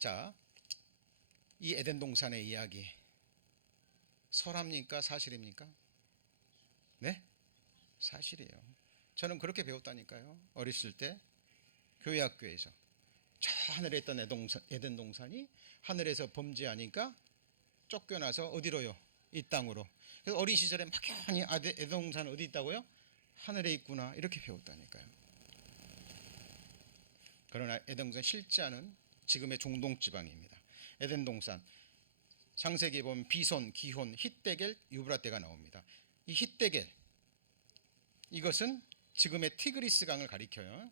자, 이 에덴 동산의 이야기 설합니까? 사실입니까? 네? 사실이에요. 저는 그렇게 배웠다니까요. 어렸을 때 교회 학교에서 저 하늘에 있던 에덴 동산이 하늘에서 범죄하니까 쫓겨나서 어디로요? 이 땅으로. 그래서 어린 시절에 막연히 에덴 동산은 어디 있다고요? 하늘에 있구나 이렇게 배웠다니까요. 그러나 에덴 동산 실제는 지금의 중동 지방입니다. 에덴 동산 창세기에 보면 비손, 기혼, 히데겔, 유브라데가 나옵니다. 이 히데겔 이것은 지금의 티그리스 강을 가리켜요.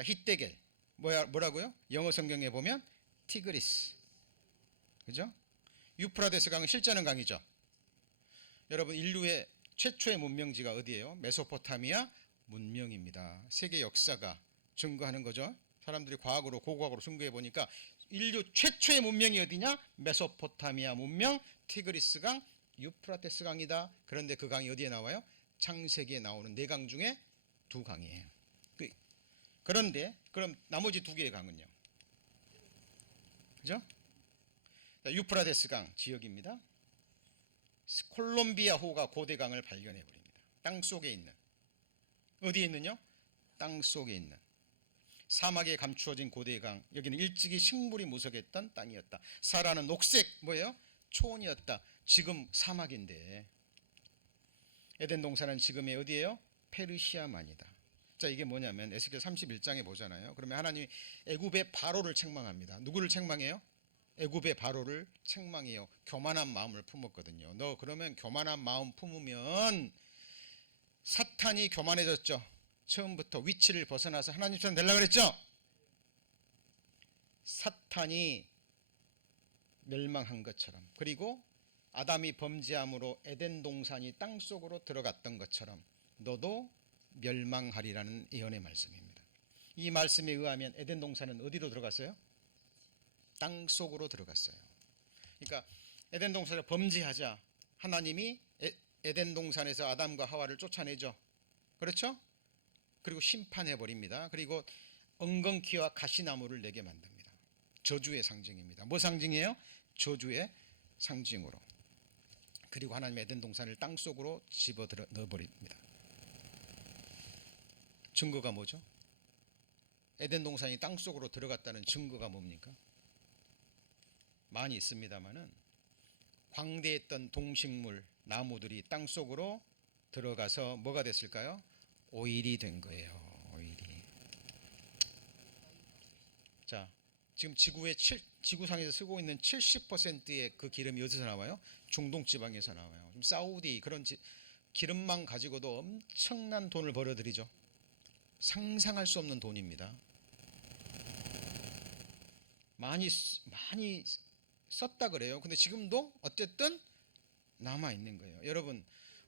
히데겔 뭐라고요? 영어 성경에 보면 티그리스, 그죠? 유프라데스 강은 실제는 강이죠. 여러분 인류의 최초의 문명지가 어디예요? 메소포타미아 문명입니다. 세계 역사가 증거하는 거죠. 사람들이 과학으로 고고학으로 증거해 보니까 인류 최초의 문명이 어디냐? 메소포타미아 문명, 티그리스 강, 유프라테스 강이다. 그런데 그 강이 어디에 나와요? 창세기에 나오는 4강 중에 2강이에요. 그런데 그럼 나머지 2개의 강은요? 그죠? 유프라테스 강 지역입니다. 콜롬비아 호가 고대강을 발견해 버립니다. 땅 속에 있는, 어디에 있는요? 땅 속에 있는 사막에 감추어진 고대강. 여기는 일찍이 식물이 무성했던 땅이었다. 사라는 녹색 뭐예요? 초원이었다. 지금 사막인데 에덴 동산은 지금의 어디예요? 페르시아만이다. 자, 이게 뭐냐면 에스겔 31장에 보잖아요. 그러면 하나님이 애굽의 바로를 책망합니다. 누구를 책망해요? 애굽의 바로를 책망해요. 교만한 마음을 품었거든요. 너 그러면 교만한 마음 품으면 사탄이 교만해졌죠. 처음부터 위치를 벗어나서 하나님처럼 되려고 그랬죠. 사탄이 멸망한 것처럼, 그리고 아담이 범죄함으로 에덴 동산이 땅속으로 들어갔던 것처럼 너도 멸망하리라는 예언의 말씀입니다. 이 말씀에 의하면 에덴 동산은 어디로 들어갔어요? 땅속으로 들어갔어요. 그러니까 에덴 동산을 범죄하자 하나님이 에덴 동산에서 아담과 하와를 쫓아내죠. 그렇죠? 그리고 심판해 버립니다. 그리고 엉겅퀴와 가시나무를 내게 만듭니다. 저주의 상징입니다. 뭐 상징이에요? 저주의 상징으로. 그리고 하나님 에덴 동산을 땅속으로 집어들어 넣어버립니다. 증거가 뭐죠? 에덴 동산이 땅속으로 들어갔다는 증거가 뭡니까? 많이 있습니다만은 광대했던 동식물, 나무들이 땅속으로 들어가서 뭐가 됐을까요? 오일이 된 거예요. 오일이. 자, 지금 지구상에서 쓰고 있는 70%의 그 기름이 어디서 나와요? 중동 지방에서 나와요. 좀 사우디 그런 기름만 가지고도 엄청난 돈을 벌어들이죠. 상상할 수 없는 돈입니다. 많이 썼다 그래요. 근데 지금도 어쨌든 남아 있는 거예요. 여러분,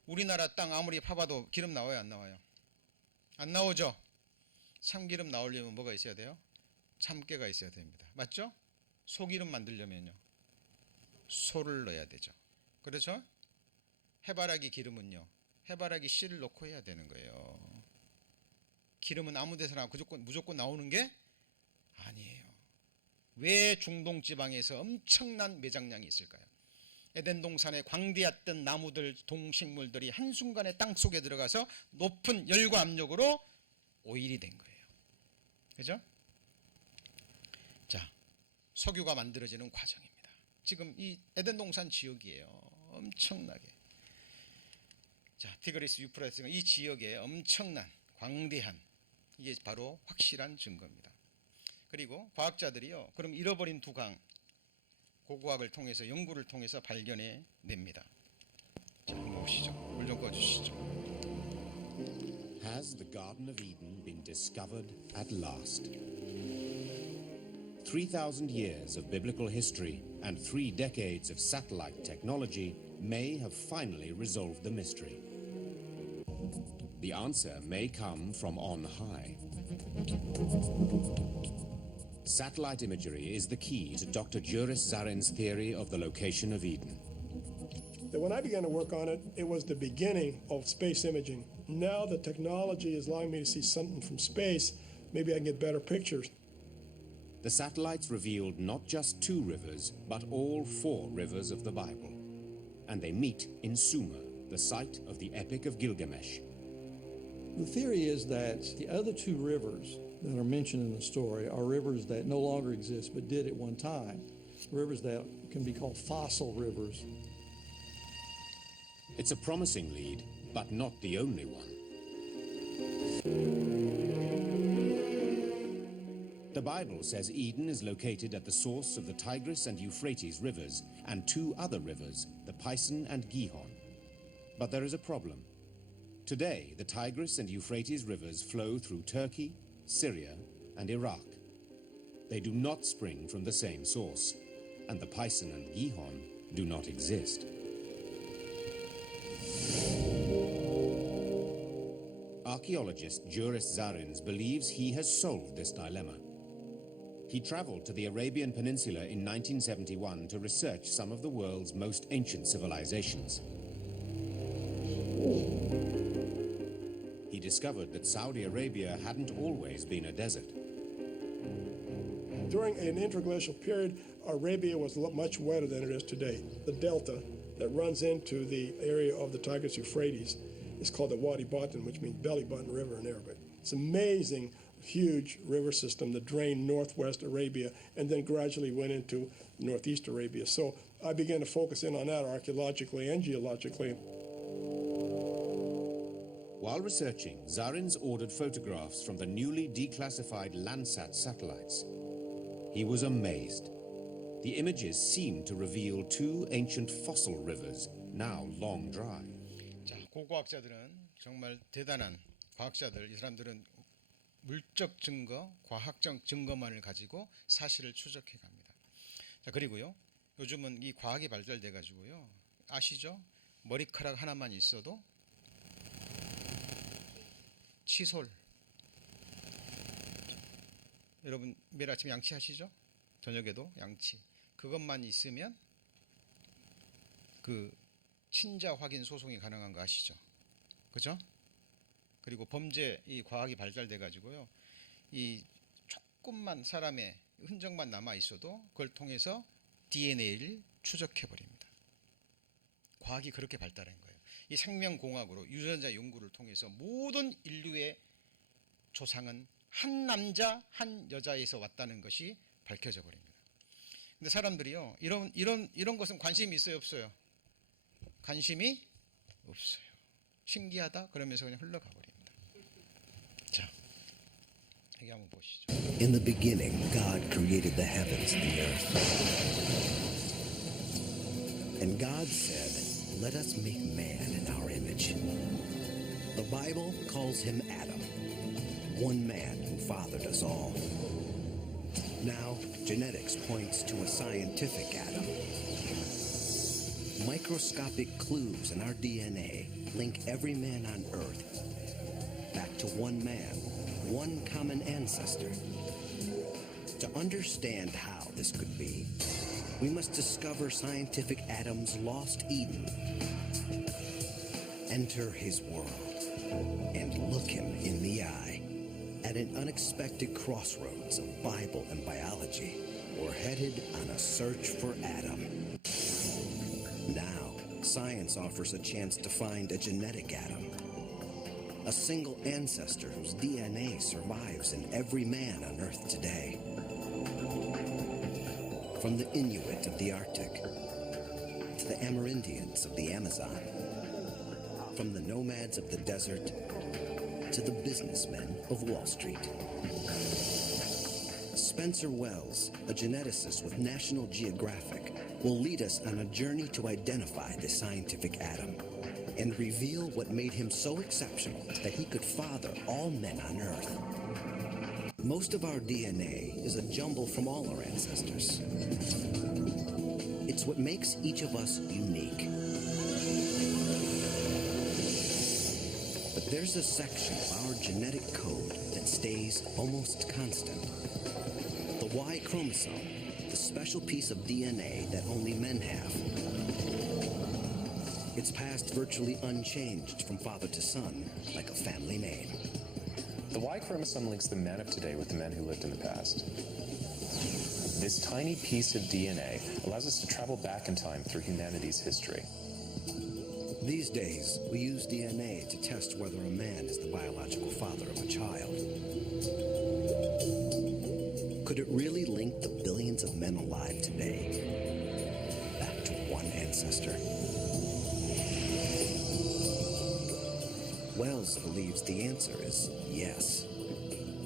우리나라 땅 아무리 파봐도 기름 나와요, 안 나와요? 안 나오죠? 참기름 나오려면 뭐가 있어야 돼요? 참깨가 있어야 됩니다. 맞죠? 소기름 만들려면요, 소를 넣어야 되죠. 그렇죠? 해바라기 기름은요, 해바라기 씨를 넣고 해야 되는 거예요. 기름은 아무 데서나 무조건 나오는 게 아니에요. 왜 중동 지방에서 엄청난 매장량이 있을까요? 에덴 동산에 광대했던 나무들, 동식물들이 한순간에 땅속에 들어가서 높은 열과 압력으로 오일이 된 거예요. 그죠? 자, 석유가 만들어지는 과정입니다. 지금 이 에덴 동산 지역이에요. 엄청나게. 자, 티그리스 유프라테스 이 지역에 엄청난 광대한, 이게 바로 확실한 증거입니다. 그리고 과학자들이요, 그럼 잃어버린 2강, 고고학을 통해서, 연구를 통해서 발견해 냅니다. 자, 한번 보시죠. 물 좀 꺼주시죠. Has the Garden of Eden been discovered at last? 3,000 years of biblical history and 3 decades of satellite technology may have finally resolved the mystery. The answer may come from on high. Satellite imagery is the key to Dr. Juris Zarin's theory of the location of Eden. When I began to work on it, it was the beginning of space imaging. Now the technology is allowing me to see something from space. Maybe I can get better pictures. the satellites revealed not just 2 rivers, but all 4 rivers of the Bible. And they meet in Sumer, the site of the Epic of Gilgamesh. The theory is that the other 2 rivers that are mentioned in the story are rivers that no longer exist but did at one time, rivers that can be called fossil rivers. It's a promising lead, but not the only one. The Bible says Eden is located at the source of the Tigris and Euphrates rivers and 2 other rivers, the Pison and Gihon. But there is a problem. Today, the Tigris and Euphrates rivers flow through Turkey, Syria, and Iraq. They do not spring from the same source, and the Pison and Gihon do not exist. Archaeologist Juris Zarins believes he has solved this dilemma. He traveled to the Arabian Peninsula in 1971 to research some of the world's most ancient civilizations. He discovered that Saudi Arabia hadn't always been a desert. During an interglacial period, Arabia was much wetter than it is today. The delta that runs into the area of the Tigris Euphrates is called the Wadi Batan, which means belly button river in Arabic. It's an amazing, huge river system that drained northwest Arabia and then gradually went into northeast Arabia. So I began to focus in on that archaeologically and geologically. While researching, Zarins ordered photographs from the newly declassified Landsat satellites. He was amazed. The images seemed to reveal 2 ancient fossil rivers, now long dry. 자, 고고학자들은 정말 대단한 과학자들. 이 사람들은 물적 증거, 과학적 증거만을 가지고 사실을 추적해 갑니다. 자, 그리고요. 요즘은 이 과학이 발달돼 가지고요. 아시죠? 머리카락 하나만 있어도 칫솔. 여러분 매일 아침 양치하시죠? 저녁에도 양치. 그것만 있으면 그 친자 확인 소송이 가능한 거 아시죠? 그죠? 그리고 범죄 이 과학이 발달돼 가지고요. 이 조금만 사람의 흔적만 남아 있어도 그걸 통해서 DNA를 추적해 버립니다. 과학이 그렇게 발달한 거예요. 이 생명공학으로 유전자 연구를 통해서 모든 인류의 조상은 한 남자 한 여자에서 왔다는 것이 밝혀져 버립니다. 근데 사람들이요 이런 것은 관심이 있어요 없어요? 관심이 없어요. 신기하다 그러면서 그냥 흘러가 버립니다. 자 여기 한번 보시죠. In the beginning, God created the heavens and the earth. And God said, "Let us make man in our image." The Bible calls him Adam, one man who fathered us all. Now, genetics points to a scientific Adam. Microscopic clues in our DNA link every man on Earth back to one man, one common ancestor. To understand how this could be, we must discover scientific Adam's lost Eden, enter his world, and look him in the eye. At an unexpected crossroads of Bible and biology, we're headed on a search for Adam. Now, science offers a chance to find a genetic Adam, a single ancestor whose DNA survives in every man on Earth today. From the Inuit of the Arctic to the Amerindians of the Amazon, from the nomads of the desert to the businessmen of Wall Street. Spencer Wells, a geneticist with National Geographic, will lead us on a journey to identify the scientific Adam and reveal what made him so exceptional that he could father all men on Earth. Most of our DNA is a jumble from all our ancestors. It's what makes each of us unique. But there's a section of our genetic code that stays almost constant. The Y chromosome, the special piece of DNA that only men have. It's passed virtually unchanged from father to son, like a family name. The Y chromosome links the men of today with the men who lived in the past. This tiny piece of DNA allows us to travel back in time through humanity's history. These days, we use DNA to test whether a man is the biological father of a child. Could it really link the billions of men alive today back to one ancestor? Wells believes the answer is yes.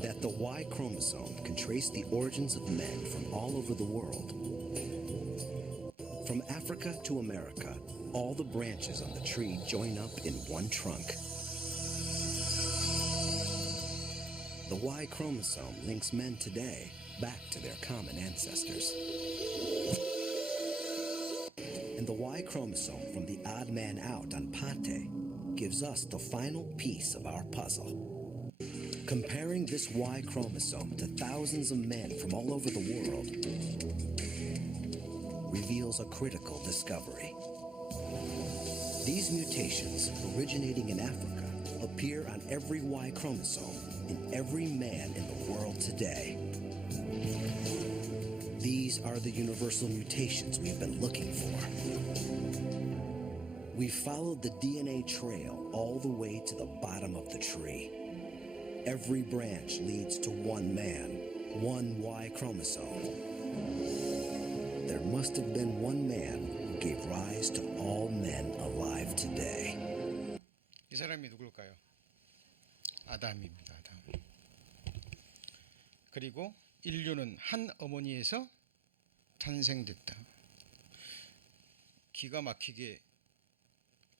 That the Y chromosome can trace the origins of men from all over the world. From Africa to America, all the branches on the tree join up in one trunk. The Y chromosome links men today back to their common ancestors. And the Y chromosome from the odd man out on Pate gives us the final piece of our puzzle. Comparing this Y chromosome to thousands of men from all over the world reveals a critical discovery. These mutations, originating in Africa, appear on every Y chromosome in every man in the world today. These are the universal mutations we've been looking for. We've followed the DNA trail all the way to the bottom of the tree. Every branch leads to one man, one Y chromosome. There must have been one man who gave rise to all men alive today. 이 사람이 누굴까요? 아담입니다. 아담. 그리고 인류는 한 어머니에서 탄생됐다. 기가 막히게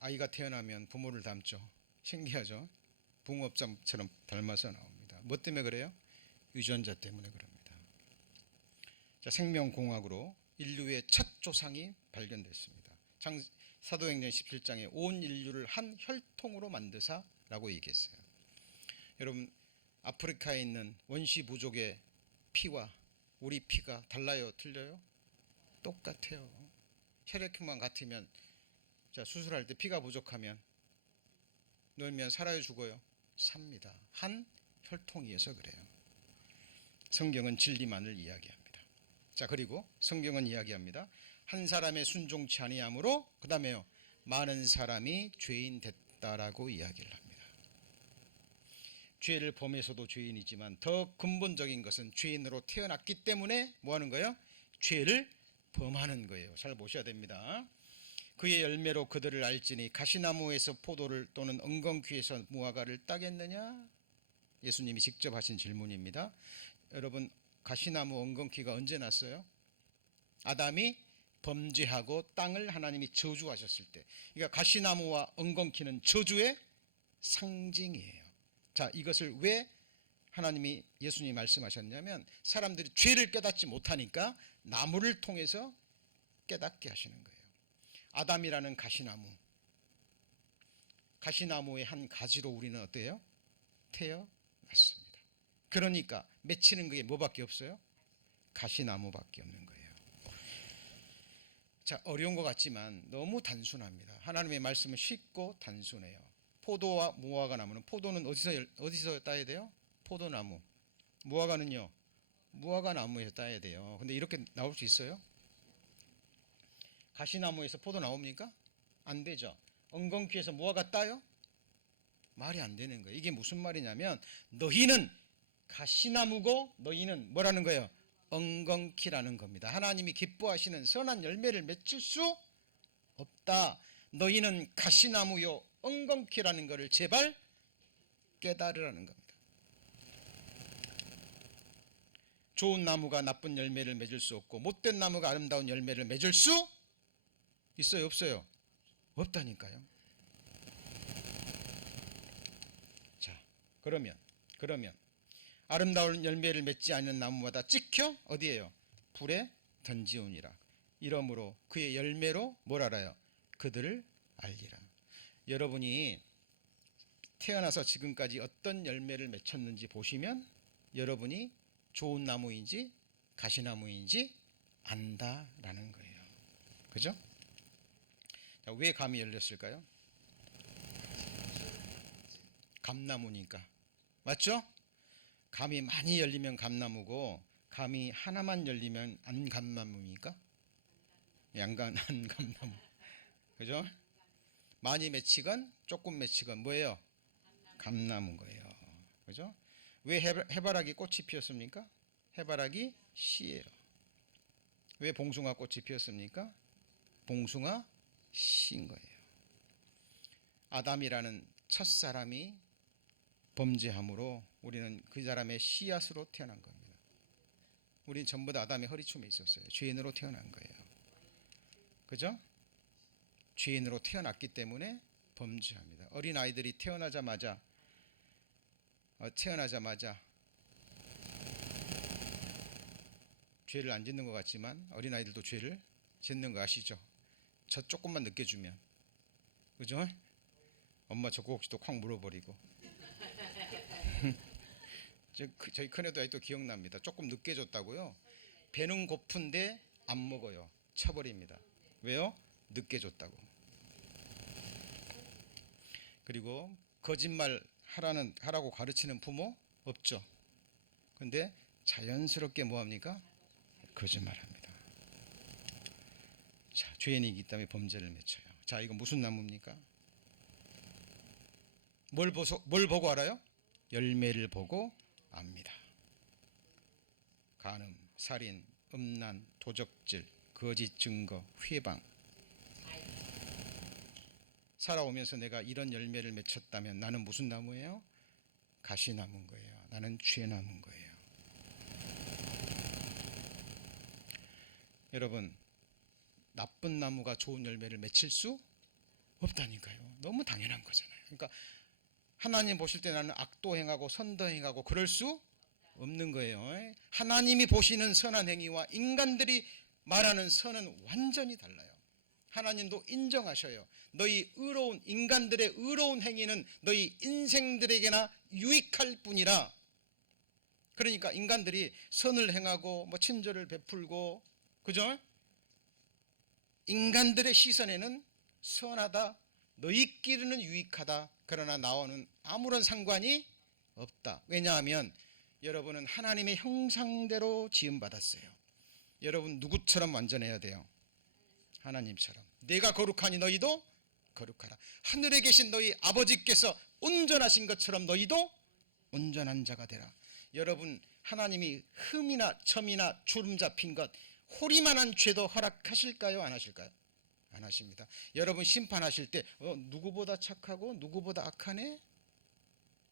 아이가 태어나면 부모를 닮죠. 신기하죠? 붕어업자처럼 닮아서 나옵니다. 뭐 때문에 그래요? 유전자 때문에 그럽니다. 자, 생명공학으로 인류의 첫 조상이 발견됐습니다. 사도행전 17장에 온 인류를 한 혈통으로 만드사라고 얘기했어요. 여러분, 아프리카에 있는 원시 부족의 피와 우리 피가 달라요? 틀려요? 똑같아요. 혈액형만 같으면, 자, 수술할 때 피가 부족하면 놀면 살아요, 죽어요? 삽니다. 한 혈통이어서 그래요. 성경은 진리만을 이야기합니다. 자, 그리고 성경은 이야기합니다. 한 사람의 순종치 아니함으로, 그 다음에요, 많은 사람이 죄인 됐다라고 이야기를 합니다. 죄를 범해서도 죄인이지만 더 근본적인 것은 죄인으로 태어났기 때문에 뭐 하는 거예요? 죄를 범하는 거예요. 잘 보셔야 됩니다. 그의 열매로 그들을 알지니 가시나무에서 포도를 또는 엉겅퀴에서 무화과를 따겠느냐? 예수님이 직접 하신 질문입니다. 여러분, 가시나무 엉겅퀴가 언제 났어요? 아담이 범죄하고 땅을 하나님이 저주하셨을 때. 그러니까 가시나무와 엉겅퀴는 저주의 상징이에요. 자, 이것을 왜 하나님이, 예수님이 말씀하셨냐면 사람들이 죄를 깨닫지 못하니까 나무를 통해서 깨닫게 하시는 거예요. 아담이라는 가시나무의 한 가지로 우리는 어때요? 태어났습니다. 그러니까 맺히는 게 뭐밖에 없어요? 가시나무밖에 없는 거예요. 자, 어려운 것 같지만 너무 단순합니다. 하나님의 말씀은 쉽고 단순해요. 포도와 무화과 나무는, 포도는 어디서 따야 돼요? 포도나무. 무화과는요? 무화과 나무에서 따야 돼요. 근데 이렇게 나올 수 있어요? 가시나무에서 포도 나옵니까? 안 되죠. 엉겅퀴에서 무화과 따요? 말이 안 되는 거예요. 이게 무슨 말이냐면 너희는 가시나무고 너희는 뭐라는 거예요? 엉겅퀴라는 겁니다. 하나님이 기뻐하시는 선한 열매를 맺을 수 없다. 너희는 가시나무요 엉겅퀴라는 것을 제발 깨달으라는 겁니다. 좋은 나무가 나쁜 열매를 맺을 수 없고 못된 나무가 아름다운 열매를 맺을 수 있어요? 없어요? 없다니까요. 자, 그러면 아름다운 열매를 맺지 않는 나무마다 찍혀 어디에요? 불에 던지우니라. 이러므로 그의 열매로 뭘 알아요? 그들을 알리라. 여러분이 태어나서 지금까지 어떤 열매를 맺혔는지 보시면 여러분이 좋은 나무인지 가시나무인지 안다라는 거예요. 그죠? 자, 왜 감이 열렸을까요? 감나무니까. 맞죠? 감이 많이 열리면 감나무고 감이 하나만 열리면 안감나무입니까? 안감나무. 그죠? 많이 맺히건 조금 맺히건 뭐예요? 감나무인 거예요. 그죠? 왜 해바라기 꽃이 피었습니까? 해바라기 씨예요. 왜 봉숭아 꽃이 피었습니까? 봉숭아 씨인 거예요. 아담이라는 첫 사람이 범죄함으로 우리는 그 사람의 씨앗으로 태어난 겁니다. 우리는 전부 다 아담의 허리춤에 있었어요. 죄인으로 태어난 거예요. 그죠? 죄인으로 태어났기 때문에 범죄합니다. 어린 아이들이 태어나자마자 죄를 안 짓는 것 같지만 어린 아이들도 죄를 짓는 거 아시죠? 저 조금만 늦게 주면, 그죠? 엄마 젖고 혹시도 콱 물어버리고. 저희 큰애도 아직도 기억납니다. 조금 늦게 줬다고요. 배는 고픈데 안 먹어요. 쳐버립니다. 왜요? 늦게 줬다고. 그리고 거짓말 하라고 가르치는 부모 없죠. 근데 자연스럽게 뭐합니까? 거짓말합니다. 자, 죄인이기 때문에 범죄를 맺혀요. 자, 이거 무슨 나무입니까? 뭘 보고 알아요? 열매를 보고 압니다. 간음, 살인, 음란, 도적질, 거짓 증거, 회방. 살아오면서 내가 이런 열매를 맺혔다면 나는 무슨 나무예요? 가시나무인 거예요. 나는 죄나무인 거예요. 여러분, 나쁜 나무가 좋은 열매를 맺힐 수 없다니까요. 너무 당연한 거잖아요. 그러니까 하나님 보실 때 나는 악도 행하고 선도 행하고 그럴 수 없는 거예요. 하나님이 보시는 선한 행위와 인간들이 말하는 선은 완전히 달라요. 하나님도 인정하셔요. 너희 의로운 인간들의 의로운 행위는 너희 인생들에게나 유익할 뿐이라. 그러니까 인간들이 선을 행하고 뭐 친절을 베풀고, 그죠? 인간들의 시선에는 선하다, 너희끼리는 유익하다. 그러나 나와는 아무런 상관이 없다. 왜냐하면 여러분은 하나님의 형상대로 지음받았어요. 여러분 누구처럼 완전해야 돼요? 하나님처럼. 내가 거룩하니 너희도 거룩하라. 하늘에 계신 너희 아버지께서 온전하신 것처럼 너희도 온전한 자가 되라. 여러분, 하나님이 흠이나 점이나 주름 잡힌 것, 호리만한 죄도 허락하실까요? 안 하실까요? 안 하십니다. 여러분 심판하실 때 누구보다 착하고 누구보다 악하네?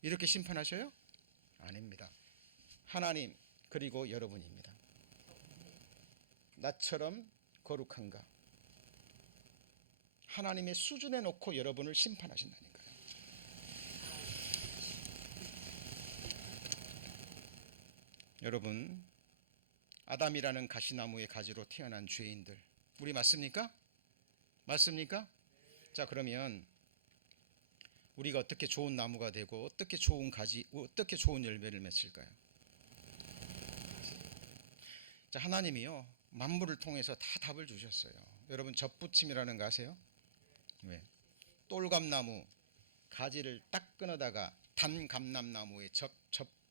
이렇게 심판하셔요? 아닙니다. 하나님 그리고 여러분입니다. 나처럼 거룩한가? 하나님의 수준에 놓고 여러분을 심판하신다니까요. 여러분, 아담이라는 가시나무의 가지로 태어난 죄인들, 우리 맞습니까? 맞습니까? 자, 그러면 우리가 어떻게 좋은 나무가 되고 어떻게 좋은 가지, 어떻게 좋은 열매를 맺을까요? 자, 하나님이요 만물을 통해서 다 답을 주셨어요. 여러분 접붙임이라는 거 아세요? 왜? 똘감나무 가지를 딱 끊어다가 단감남나무에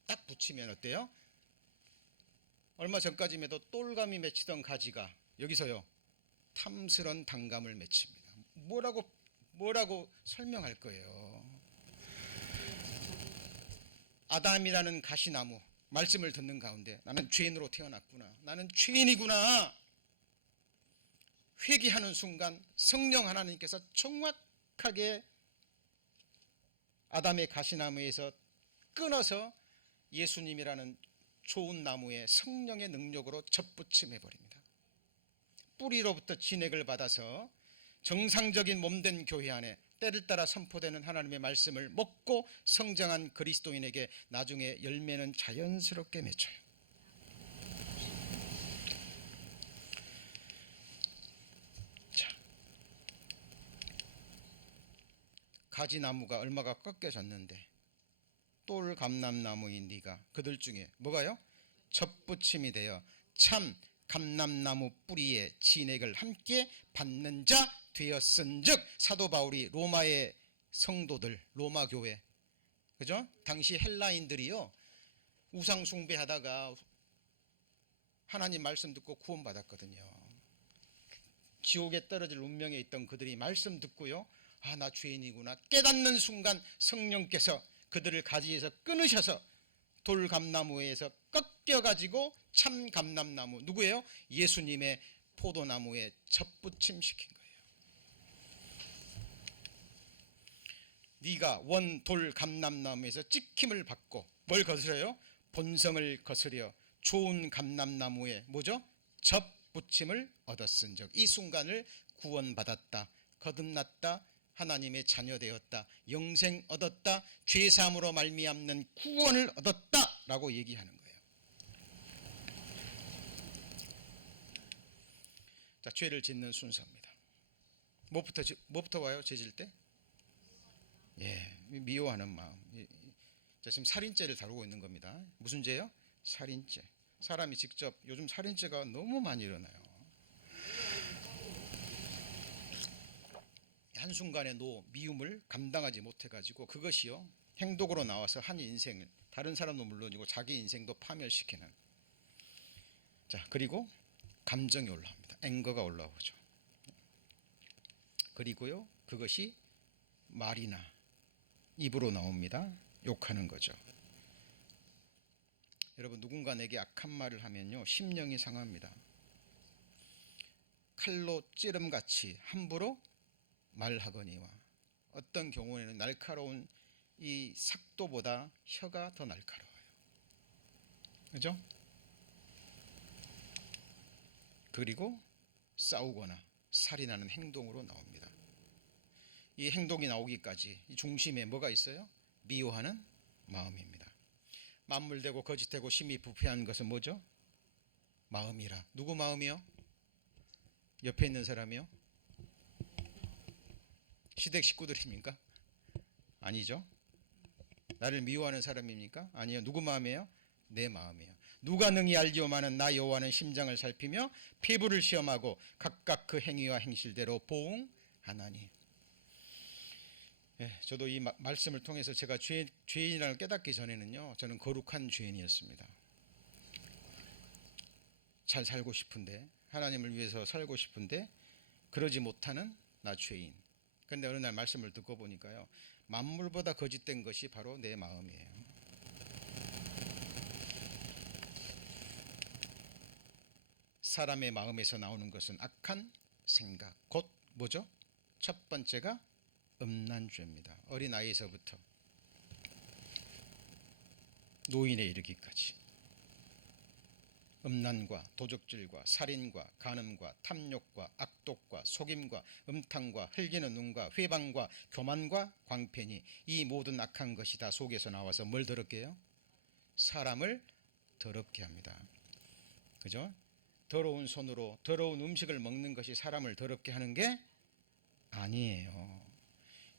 딱 붙이면 어때요? 얼마 전까지만 해도 똘감이 맺히던 가지가 여기서요 탐스런 단감을 맺힙니다. 뭐라고 설명할 거예요? 아담이라는 가시나무 말씀을 듣는 가운데 나는 죄인으로 태어났구나, 나는 죄인이구나 회개하는 순간 성령 하나님께서 정확하게 아담의 가시나무에서 끊어서 예수님이라는 좋은 나무에 성령의 능력으로 접붙임해 버립니다. 뿌리로부터 진액을 받아서 정상적인 몸된 교회 안에 때를 따라 선포되는 하나님의 말씀을 먹고 성장한 그리스도인에게 나중에 열매는 자연스럽게 맺혀요. 자, 가지나무가 얼마가 꺾여졌는데 똘감람나무인 네가 그들 중에 뭐가요? 접붙임이 되어 참 감람나무 뿌리에 진액을 함께 받는 자 되었은즉. 사도 바울이 로마의 성도들, 로마 교회, 그죠? 당시 헬라인들이요 우상 숭배하다가 하나님 말씀 듣고 구원받았거든요. 지옥에 떨어질 운명에 있던 그들이 말씀 듣고요, 아, 나 죄인이구나 깨닫는 순간 성령께서 그들을 가지에서 끊으셔서 돌감나무에서 꺾여가지고 참 감람나무, 누구예요? 예수님의 포도나무에 접붙임시킨 거예요. 네가 원 돌감람나무에서 찍힘을 받고 뭘 거스려요? 본성을 거스려 좋은 감람나무에 뭐죠? 접붙임을 얻었은즉 이 순간을 구원받았다, 거듭났다, 하나님의 자녀 되었다, 영생 얻었다, 죄사함으로 말미암는 구원을 얻었다라고 얘기하는 거예요. 자, 죄를 짓는 순서입니다. 뭐부터 와요? 죄질 때? 예, 미워하는 마음. 자, 지금 살인죄를 다루고 있는 겁니다. 무슨 죄요? 살인죄. 사람이 직접, 요즘 살인죄가 너무 많이 일어나요. 한순간에 미움을 감당하지 못해가지고 그것이요 행동으로 나와서 한 인생을, 다른 사람도 물론이고 자기 인생도 파멸시키는. 자, 그리고 감정이 올라옵니다. 앵거가 올라오죠. 그리고요 그것이 말이나 입으로 나옵니다. 욕하는 거죠. 여러분, 누군가 내게 악한 말을 하면요 심령이 상합니다. 칼로 찌름같이 함부로 말하거니와, 어떤 경우에는 날카로운 이 삭도보다 혀가 더 날카로워요. 그죠? 그리고 싸우거나 살인하는 행동으로 나옵니다. 이 행동이 나오기까지 이 중심에 뭐가 있어요? 미워하는 마음입니다. 만물되고 거짓되고 심히 부패한 것은 뭐죠? 마음이라. 누구 마음이요? 옆에 있는 사람이요? 시댁 식구들입니까? 아니죠. 나를 미워하는 사람입니까? 아니요. 누구 마음이에요? 내 마음이에요. 누가 능히 알기오마는 나 여호와는 심장을 살피며 피부를 시험하고 각각 그 행위와 행실대로 보응하나니. 예, 저도 이 말씀을 통해서 제가 죄인이라는 걸 깨닫기 전에는요 저는 거룩한 죄인이었습니다. 잘 살고 싶은데, 하나님을 위해서 살고 싶은데 그러지 못하는 나 죄인. 그런데 어느 날 말씀을 듣고 보니까요 만물보다 거짓된 것이 바로 내 마음이에요. 사람의 마음에서 나오는 것은 악한 생각, 곧 뭐죠? 첫 번째가 음란죄입니다. 어린아이에서부터 노인에 이르기까지 음란과 도적질과 살인과 간음과 탐욕과 악독과 속임과 음탕과 흘기는 눈과 회방과 교만과 광편이, 이 모든 악한 것이 다 속에서 나와서 뭘 더럽게 해요? 사람을 더럽게 합니다. 그죠? 더러운 손으로 더러운 음식을 먹는 것이 사람을 더럽게 하는 게 아니에요.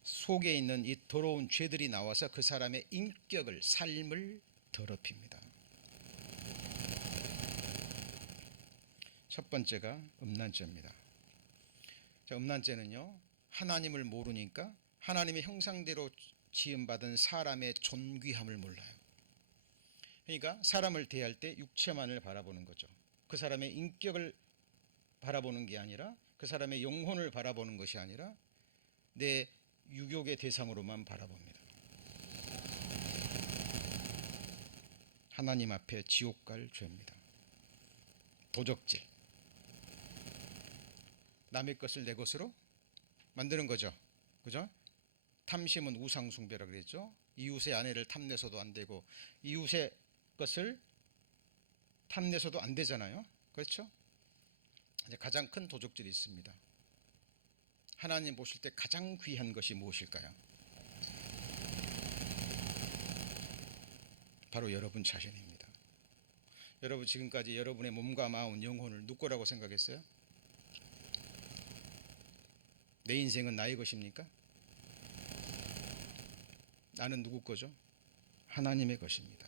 속에 있는 이 더러운 죄들이 나와서 그 사람의 인격을, 삶을 더럽힙니다. 첫 번째가 음란죄입니다. 자, 음란죄는요 하나님을 모르니까 하나님의 형상대로 지음받은 사람의 존귀함을 몰라요. 그러니까 사람을 대할 때 육체만을 바라보는 거죠. 그 사람의 인격을 바라보는 게 아니라, 그 사람의 영혼을 바라보는 것이 아니라 내 유욕의 대상으로만 바라봅니다. 하나님 앞에 지옥 갈 죄입니다. 도적질, 남의 것을 내 것으로 만드는 거죠. 그죠? 탐심은 우상 숭배라고 그랬죠. 이웃의 아내를 탐내서도 안 되고 이웃의 것을 탐내서도 안 되잖아요. 그렇죠? 이제 가장 큰 도적질이 있습니다. 하나님 보실 때 가장 귀한 것이 무엇일까요? 바로 여러분 자신입니다. 여러분 지금까지 여러분의 몸과 마음, 영혼을 누구 거라고 생각했어요? 내 인생은 나의 것입니까? 나는 누구 거죠? 하나님의 것입니다.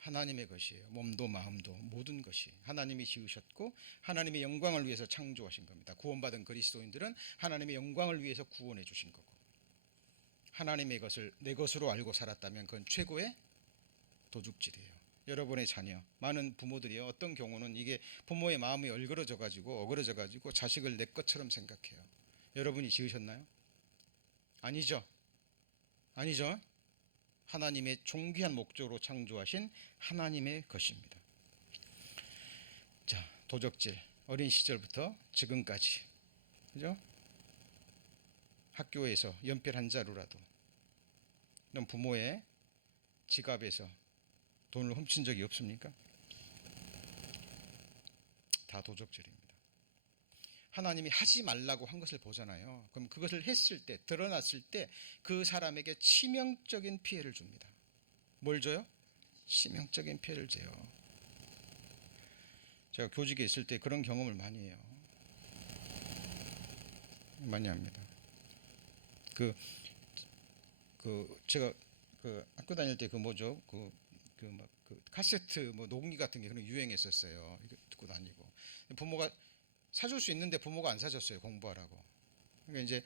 하나님의 것이에요. 몸도 마음도 모든 것이 하나님이 지으셨고 하나님의 영광을 위해서 창조하신 겁니다. 구원받은 그리스도인들은 하나님의 영광을 위해서 구원해 주신 거고, 하나님의 것을 내 것으로 알고 살았다면 그건 최고의 도둑질이에요. 여러분의 자녀, 많은 부모들이 어떤 경우는 이게 부모의 마음이 얼그러져 가지고 자식을 내 것처럼 생각해요. 여러분이 지으셨나요? 아니죠. 아니죠. 하나님의 존귀한 목적으로 창조하신 하나님의 것입니다. 자, 도적질 어린 시절부터 지금까지, 그죠? 학교에서 연필 한 자루라도 넌 부모의 지갑에서 돈을 훔친 적이 없습니까? 다 도적질입니다. 하나님이 하지 말라고 한 것을 보잖아요. 그럼 그것을 했을 때, 드러났을 때 그 사람에게 치명적인 피해를 줍니다. 뭘 줘요? 치명적인 피해를 줘요. 제가 교직에 있을 때 그런 경험을 많이 해요. 많이 합니다. 제가 학교 다닐 때 카세트 녹음기 같은 게 그런 유행했었어요. 이거 듣고 다니고 부모가 사줄 수 있는데 부모가 안 사줬어요. 공부하라고. 그러니까 이제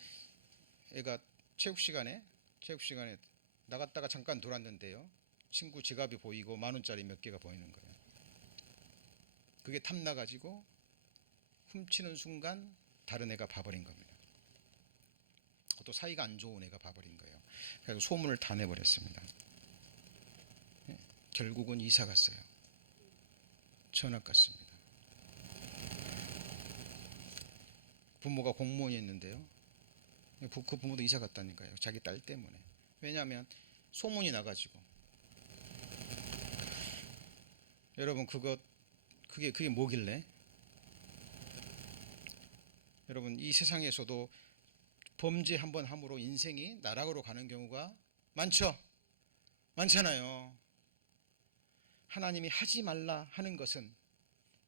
애가 체육 시간에 나갔다가 잠깐 돌았는데요. 친구 지갑이 보이고 10,000원짜리 몇 개가 보이는 거예요. 그게 탐나가지고 훔치는 순간 다른 애가 봐버린 겁니다. 또 사이가 안 좋은 애가 봐버린 거예요. 그래서 소문을 다 내버렸습니다. 결국은 이사 갔어요. 전학 갔습니다. 부모가 공무원이었는데요. 그 부모도 이사 갔다니까요. 자기 딸 때문에. 왜냐하면 소문이 나가지고. 여러분 그게 뭐길래? 여러분 이 세상에서도 범죄 한번 함으로 인생이 나락으로 가는 경우가 많잖아요. 하나님이 하지 말라 하는 것은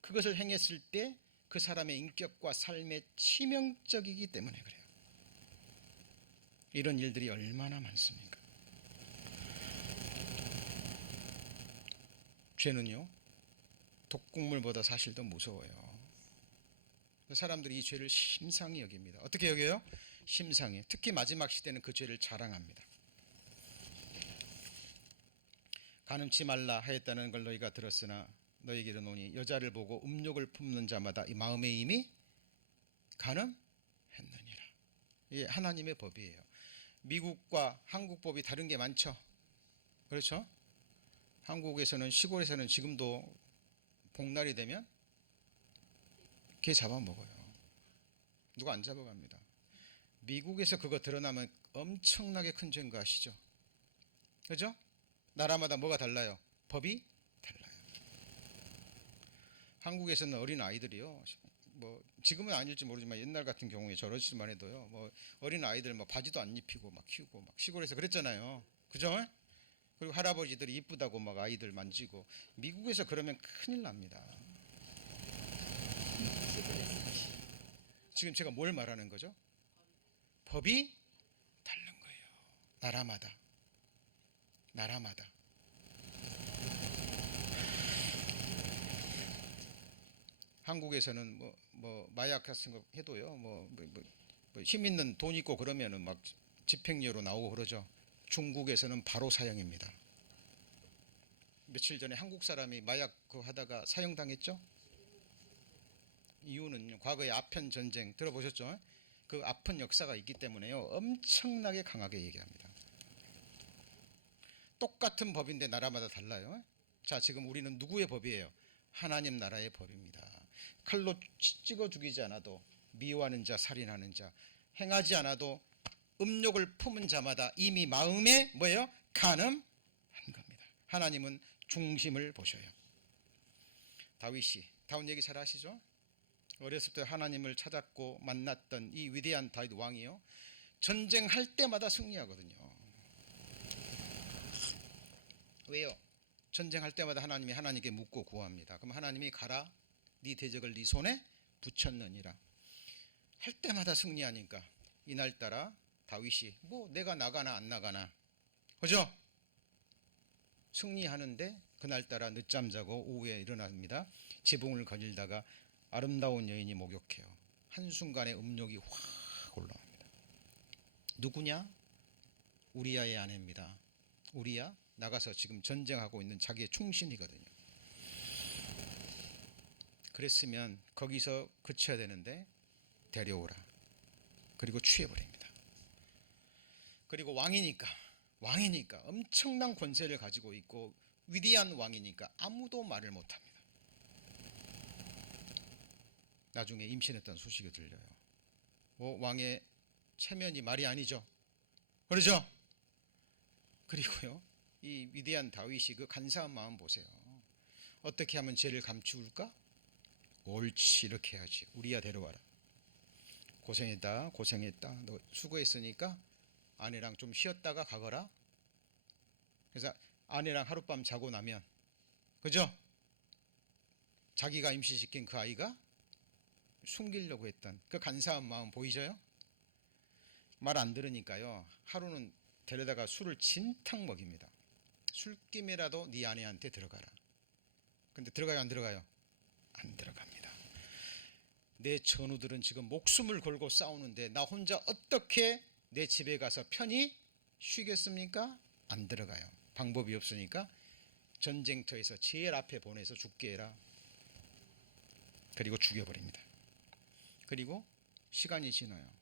그것을 행했을 때 그 사람의 인격과 삶에 치명적이기 때문에 그래요. 이런 일들이 얼마나 많습니까? 죄는요, 독국물보다 사실 더 무서워요. 사람들이 이 죄를 심상히 여깁니다. 어떻게 여겨요? 심상히. 특히 마지막 시대는 그 죄를 자랑합니다. 간음치 말라 하였다는 걸 너희가 들었으나 너희에게 이르노니 여자를 보고 음욕을 품는 자마다 이 마음에 이미 간음했느니라. 이게 하나님의 법이에요. 미국과 한국 법이 다른 게 많죠. 그렇죠? 한국에서는 시골에서는 지금도 복날이 되면 개 잡아먹어요. 누가 안 잡아갑니다. 미국에서 그거 드러나면 엄청나게 큰 죄인 거 아시죠? 그죠? 나라마다 뭐가 달라요? 법이 달라요. 한국에서는 어린 아이들이요, 지금은 아닐지 모르지만 옛날 같은 경우에 저러시만 해도요, 어린 아이들 바지도 안 입히고 막 키우고 막 시골에서 그랬잖아요. 그죠? 그리고 할아버지들이 이쁘다고 막 아이들 만지고. 미국에서 그러면 큰일 납니다. 지금 제가 뭘 말하는 거죠? 법이 다른 거예요. 나라마다. 한국에서는 마약 같은 거 해도요, 힘 있는 돈 있고 그러면은 막 집행유예로 나오고 그러죠. 중국에서는 바로 사형입니다. 며칠 전에 한국 사람이 마약 하다가 사형당했죠. 이유는 과거의 아편 전쟁 들어보셨죠? 그 아픈 역사가 있기 때문에요, 엄청나게 강하게 얘기합니다. 똑같은 법인데 나라마다 달라요. 자, 지금 우리는 누구의 법이에요? 하나님 나라의 법입니다. 칼로 찍어 죽이지 않아도 미워하는 자, 살인하는 자, 행하지 않아도 음욕을 품은 자마다 이미 마음에 뭐예요? 간음한 겁니다. 하나님은 중심을 보셔요. 다윗 얘기 잘 아시죠? 어렸을 때 하나님을 찾았고 만났던 이 위대한 다윗 왕이요, 전쟁할 때마다 승리하거든요. 왜요? 전쟁할 때마다 하나님께 묻고 구합니다. 그럼 하나님이 가라, 네 대적을 네 손에 붙였느니라. 할 때마다 승리하니까 이날따라 다윗이 내가 나가나 안 나가나, 그죠? 승리하는데 그날따라 늦잠 자고 오후에 일어납니다. 지붕을 거닐다가 아름다운 여인이 목욕해요. 한순간에 음욕이 확 올라옵니다. 누구냐? 우리야의 아내입니다. 우리야 나가서 지금 전쟁하고 있는 자기의 충신이거든요. 그랬으면 거기서 그쳐야 되는데 데려오라. 그리고 취해버립니다. 그리고 왕이니까 엄청난 권세를 가지고 있고 위대한 왕이니까 아무도 말을 못합니다. 나중에 임신했다는 소식이 들려요. 왕의 체면이 말이 아니죠. 그러죠? 그리고요, 이 위대한 다윗이 그 간사한 마음 보세요. 어떻게 하면 죄를 감추울까? 옳지, 이렇게 해야지. 우리야 데려와라. 고생했다. 너 수고했으니까 아내랑 좀 쉬었다가 가거라. 그래서 아내랑 하룻밤 자고 나면, 그죠? 자기가 임신시킨 그 아이가 숨기려고 했던 그 간사한 마음 보이죠? 말 안 들으니까요, 하루는 데려다가 술을 진탕 먹입니다. 술김이라도 네 아내한테 들어가라. 근데 들어가요, 안 들어가요? 안 들어갑니다. 내 전우들은 지금 목숨을 걸고 싸우는데 나 혼자 어떻게 내 집에 가서 편히 쉬겠습니까? 안 들어가요. 방법이 없으니까 전쟁터에서 제일 앞에 보내서 죽게 해라. 그리고 죽여버립니다. 그리고 시간이 지나요.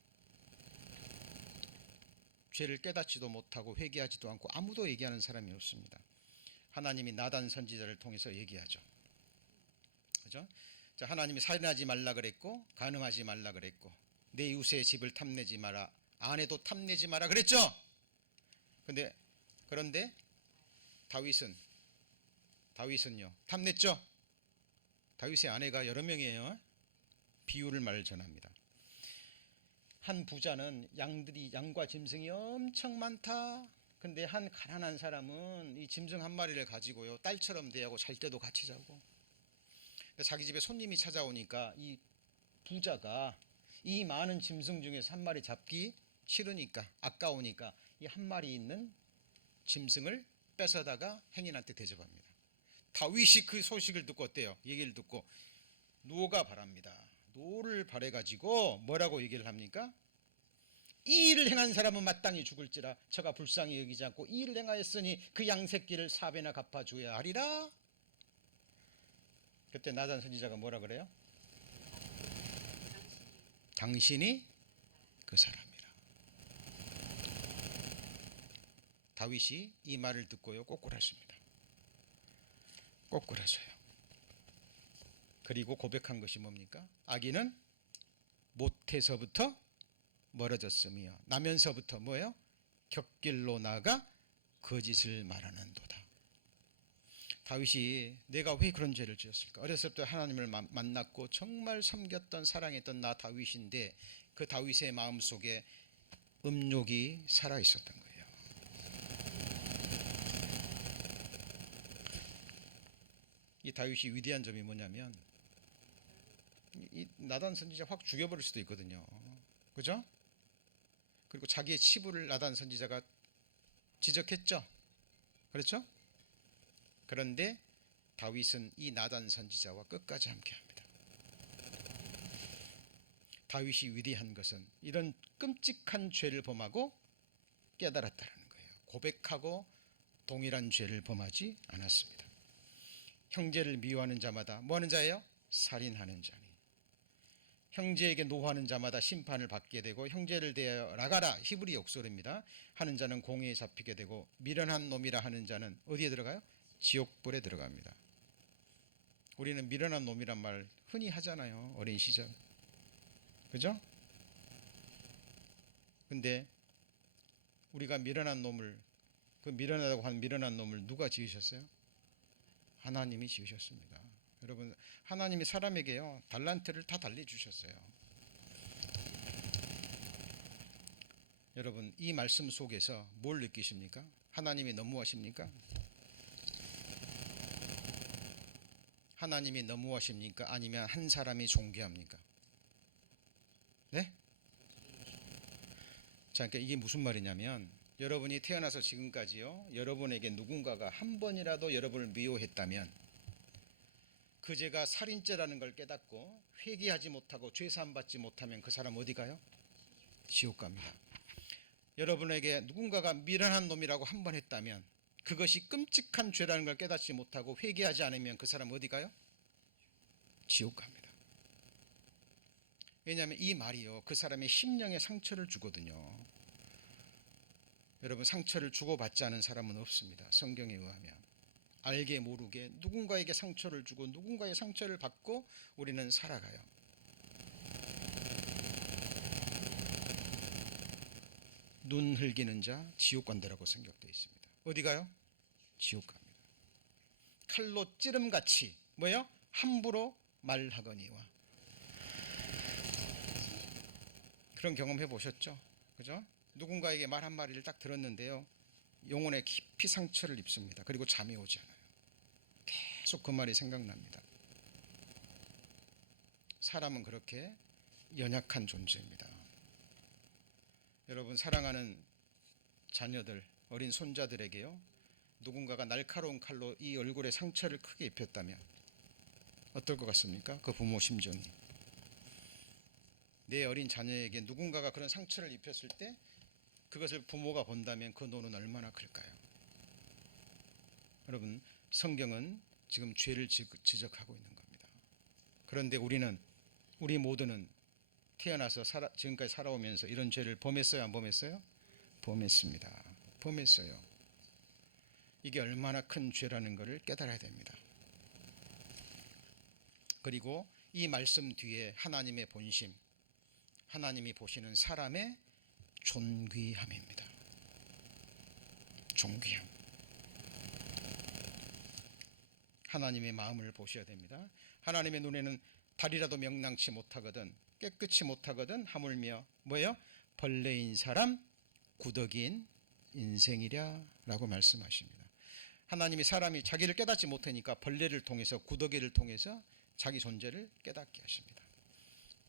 죄를 깨닫지도 못하고 회개하지도 않고 아무도 얘기하는 사람이 없습니다. 하나님이 나단 선지자를 통해서 얘기하죠. 그죠? 자, 하나님이 살인하지 말라 그랬고, 간음하지 말라 그랬고, 내 이웃의 집을 탐내지 마라, 아내도 탐내지 마라 그랬죠. 그런데 다윗은요 탐냈죠. 다윗의 아내가 여러 명이에요. 비유를 말 전합니다. 한 부자는 양과 짐승이 엄청 많다. 근데 한 가난한 사람은 이 짐승 한 마리를 가지고요 딸처럼 대하고 잘 때도 같이 자고. 자기 집에 손님이 찾아오니까 이 부자가 이 많은 짐승 중에서 한 마리 잡기 싫으니까, 아까우니까 이 한 마리 있는 짐승을 뺏어다가 행인한테 대접합니다. 다윗이 그 소식을 듣고 어때요? 얘기를 듣고 노가 바랍니다. 노를 바래가지고 뭐라고 얘기를 합니까? 이 일을 행한 사람은 마땅히 죽을지라 저가 불쌍히 여기지 않고 이 일을 행하였으니 그 양새끼를 4배나 갚아줘야 하리라. 그때 나단 선지자가 뭐라 그래요? 당신이 그 사람이라. 다윗이 이 말을 듣고요 꼬꾸라집니다. 꼬꾸라져요. 그리고 고백한 것이 뭡니까? 악인은 못해서부터 멀어졌으며 나면서부터 뭐예요? 곁길로 나가 거짓을 말하는도다. 다윗이 내가 왜 그런 죄를 지었을까? 어렸을 때 하나님을 만났고 정말 섬겼던 사랑했던 나 다윗인데 그 다윗의 마음속에 음욕이 살아있었던 거예요. 이 다윗이 위대한 점이 뭐냐면 이 나단 선지자 확 죽여버릴 수도 있거든요. 그죠? 그리고 자기의 치부를 나단 선지자가 지적했죠. 그렇죠? 그런데 다윗은 이 나단 선지자와 끝까지 함께합니다. 다윗이 위대한 것은 이런 끔찍한 죄를 범하고 깨달았다는 거예요. 고백하고 동일한 죄를 범하지 않았습니다. 형제를 미워하는 자마다 뭐하는 자예요? 살인하는 자니. 형제에게 노하는 자마다 심판을 받게 되고 형제를 대하여 나가라, 히브리 역설입니다. 하는 자는 공회에 잡히게 되고 미련한 놈이라 하는 자는 어디에 들어가요? 지옥불에 들어갑니다. 우리는 미련한 놈이란 말 흔히 하잖아요. 어린 시절. 그죠? 근데 우리가 미련한 놈을, 그 미련하다고 한 미련한 놈을 누가 지으셨어요? 하나님이 지으셨습니다. 여러분, 하나님이 사람에게요 달란트를 다 달리 주셨어요. 여러분, 이 말씀 속에서 뭘 느끼십니까? 하나님이 너무하십니까? 하나님이 너무하십니까? 아니면 한 사람이 존귀합니까? 네? 자, 그러니까 이게 무슨 말이냐면 여러분이 태어나서 지금까지요 여러분에게 누군가가 한 번이라도 여러분을 미워했다면 그 죄가 살인죄라는 걸 깨닫고 회개하지 못하고 죄사함 받지 못하면 그 사람 어디 가요? 지옥 갑니다. 여러분에게 누군가가 미련한 놈이라고 한 번 했다면 그것이 끔찍한 죄라는 걸 깨닫지 못하고 회개하지 않으면 그 사람 어디 가요? 지옥 갑니다. 왜냐하면 이 말이요, 그 사람의 심령에 상처를 주거든요. 여러분, 상처를 주고받지 않은 사람은 없습니다. 성경에 의하면. 알게 모르게 누군가에게 상처를 주고 누군가의 상처를 받고 우리는 살아가요. 눈 흘기는 자 지옥 간다라고 생각되어 있습니다. 어디 가요? 지옥 갑니다. 칼로 찌름같이 뭐예요? 함부로 말하거니와. 그런 경험 해보셨죠? 그죠? 누군가에게 말 한마디를 딱 들었는데요, 영혼에 깊이 상처를 입습니다. 그리고 잠이 오지 않아요. 계속 그 말이 생각납니다. 사람은 그렇게 연약한 존재입니다. 여러분, 사랑하는 자녀들, 어린 손자들에게요, 누군가가 날카로운 칼로 이 얼굴에 상처를 크게 입혔다면 어떨 것 같습니까? 그 부모 심정이. 내 어린 자녀에게 누군가가 그런 상처를 입혔을 때 그것을 부모가 본다면 그 노는 얼마나 클까요? 여러분, 성경은 지금 죄를 지적하고 있는 겁니다. 그런데 우리 모두는 태어나서 지금까지 살아오면서 이런 죄를 범했어요, 안 범했어요? 범했습니다. 범했어요. 이게 얼마나 큰 죄라는 것을 깨달아야 됩니다. 그리고 이 말씀 뒤에 하나님의 본심, 하나님이 보시는 사람의 존귀함입니다. 존귀함. 하나님의 마음을 보셔야 됩니다. 하나님의 눈에는 달이라도 명랑치 못하거든, 깨끗이 못하거든 하물며 뭐예요? 벌레인 사람, 구더기인 인생이랴 라고 말씀하십니다. 하나님이 사람이 자기를 깨닫지 못하니까 벌레를 통해서, 구더기를 통해서 자기 존재를 깨닫게 하십니다.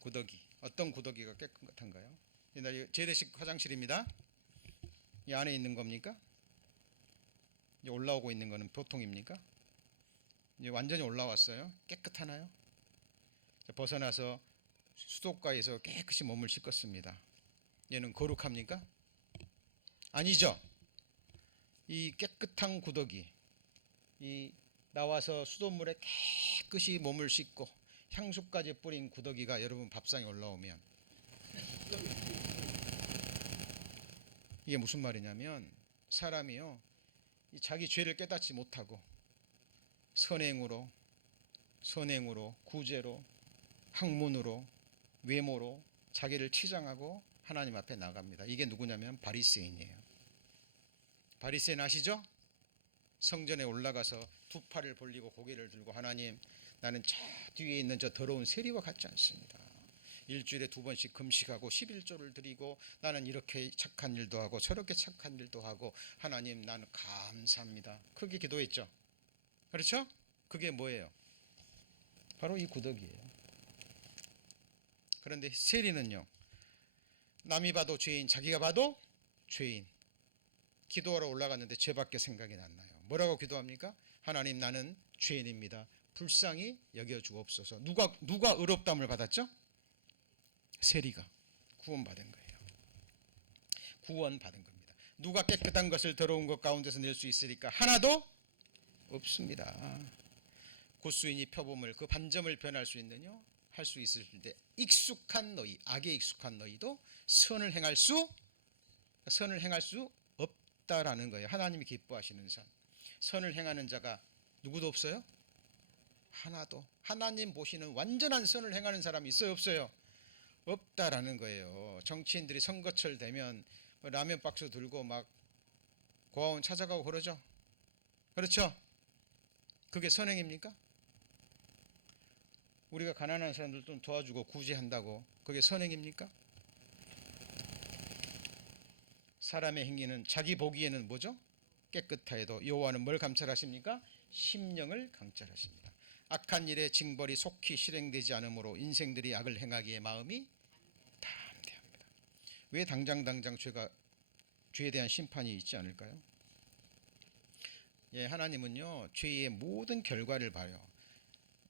구더기, 어떤 구더기가 깨끗한가요? 옛날에 재래식 화장실입니다. 이 안에 있는 겁니까? 올라오고 있는 거는 보통입니까? 이제 완전히 올라왔어요. 깨끗하나요? 벗어나서 수도가에서 깨끗이 몸을 씻겼습니다. 얘는 거룩합니까? 아니죠. 이 깨끗한 구더기, 이 나와서 수돗물에 깨끗이 몸을 씻고 향수까지 뿌린 구더기가 여러분 밥상에 올라오면 이게 무슨 말이냐면, 사람이요, 자기 죄를 깨닫지 못하고 선행으로, 구제로, 학문으로, 외모로 자기를 치장하고 하나님 앞에 나갑니다. 이게 누구냐면 바리새인이에요. 바리새인 아시죠? 성전에 올라가서 두 팔을 벌리고 고개를 들고, 하나님, 나는 저 뒤에 있는 저 더러운 세리와 같지 않습니다. 일주일에 2번씩 금식하고 11조를 드리고 나는 이렇게 착한 일도 하고 저렇게 착한 일도 하고, 하나님 나는 감사합니다. 크게 기도했죠. 그렇죠? 그게 뭐예요? 바로 이 구더기예요. 그런데 세리는요, 남이 봐도 죄인, 자기가 봐도 죄인. 기도하러 올라갔는데 죄밖에 생각이 안 나요. 뭐라고 기도합니까? 하나님, 나는 죄인입니다. 불쌍히 여겨주옵소서. 누가 의롭다함을 받았죠? 세리가 구원받은 거예요. 구원받은 겁니다. 누가 깨끗한 것을 더러운 것 가운데서 낼 수 있으리까? 하나도 없습니다. 구수인이 표범을, 그 반점을 변할 수 있느냐? 할 수 있을 때 익숙한 너희, 악에 익숙한 너희도 선을 행할 수 없다라는 거예요. 하나님이 기뻐하시는 선. 선을 행하는 자가 누구도 없어요? 하나도. 하나님 보시는 완전한 선을 행하는 사람이 있어요, 없어요? 없다라는 거예요. 정치인들이 선거철 되면 라면 박스 들고 막 고아원 찾아가고 그러죠. 그렇죠? 그게 선행입니까? 우리가 가난한 사람들 좀 도와주고 구제한다고, 그게 선행입니까? 사람의 행위는 자기 보기에는 뭐죠? 깨끗하여도 여호와는 뭘 감찰하십니까? 심령을 감찰하십니다. 악한 일의 징벌이 속히 실행되지 않으므로 인생들이 악을 행하기에 마음이 담대합니다. 왜 당장 죄에 대한 심판이 있지 않을까요? 예, 하나님은요, 죄의 모든 결과를 봐요.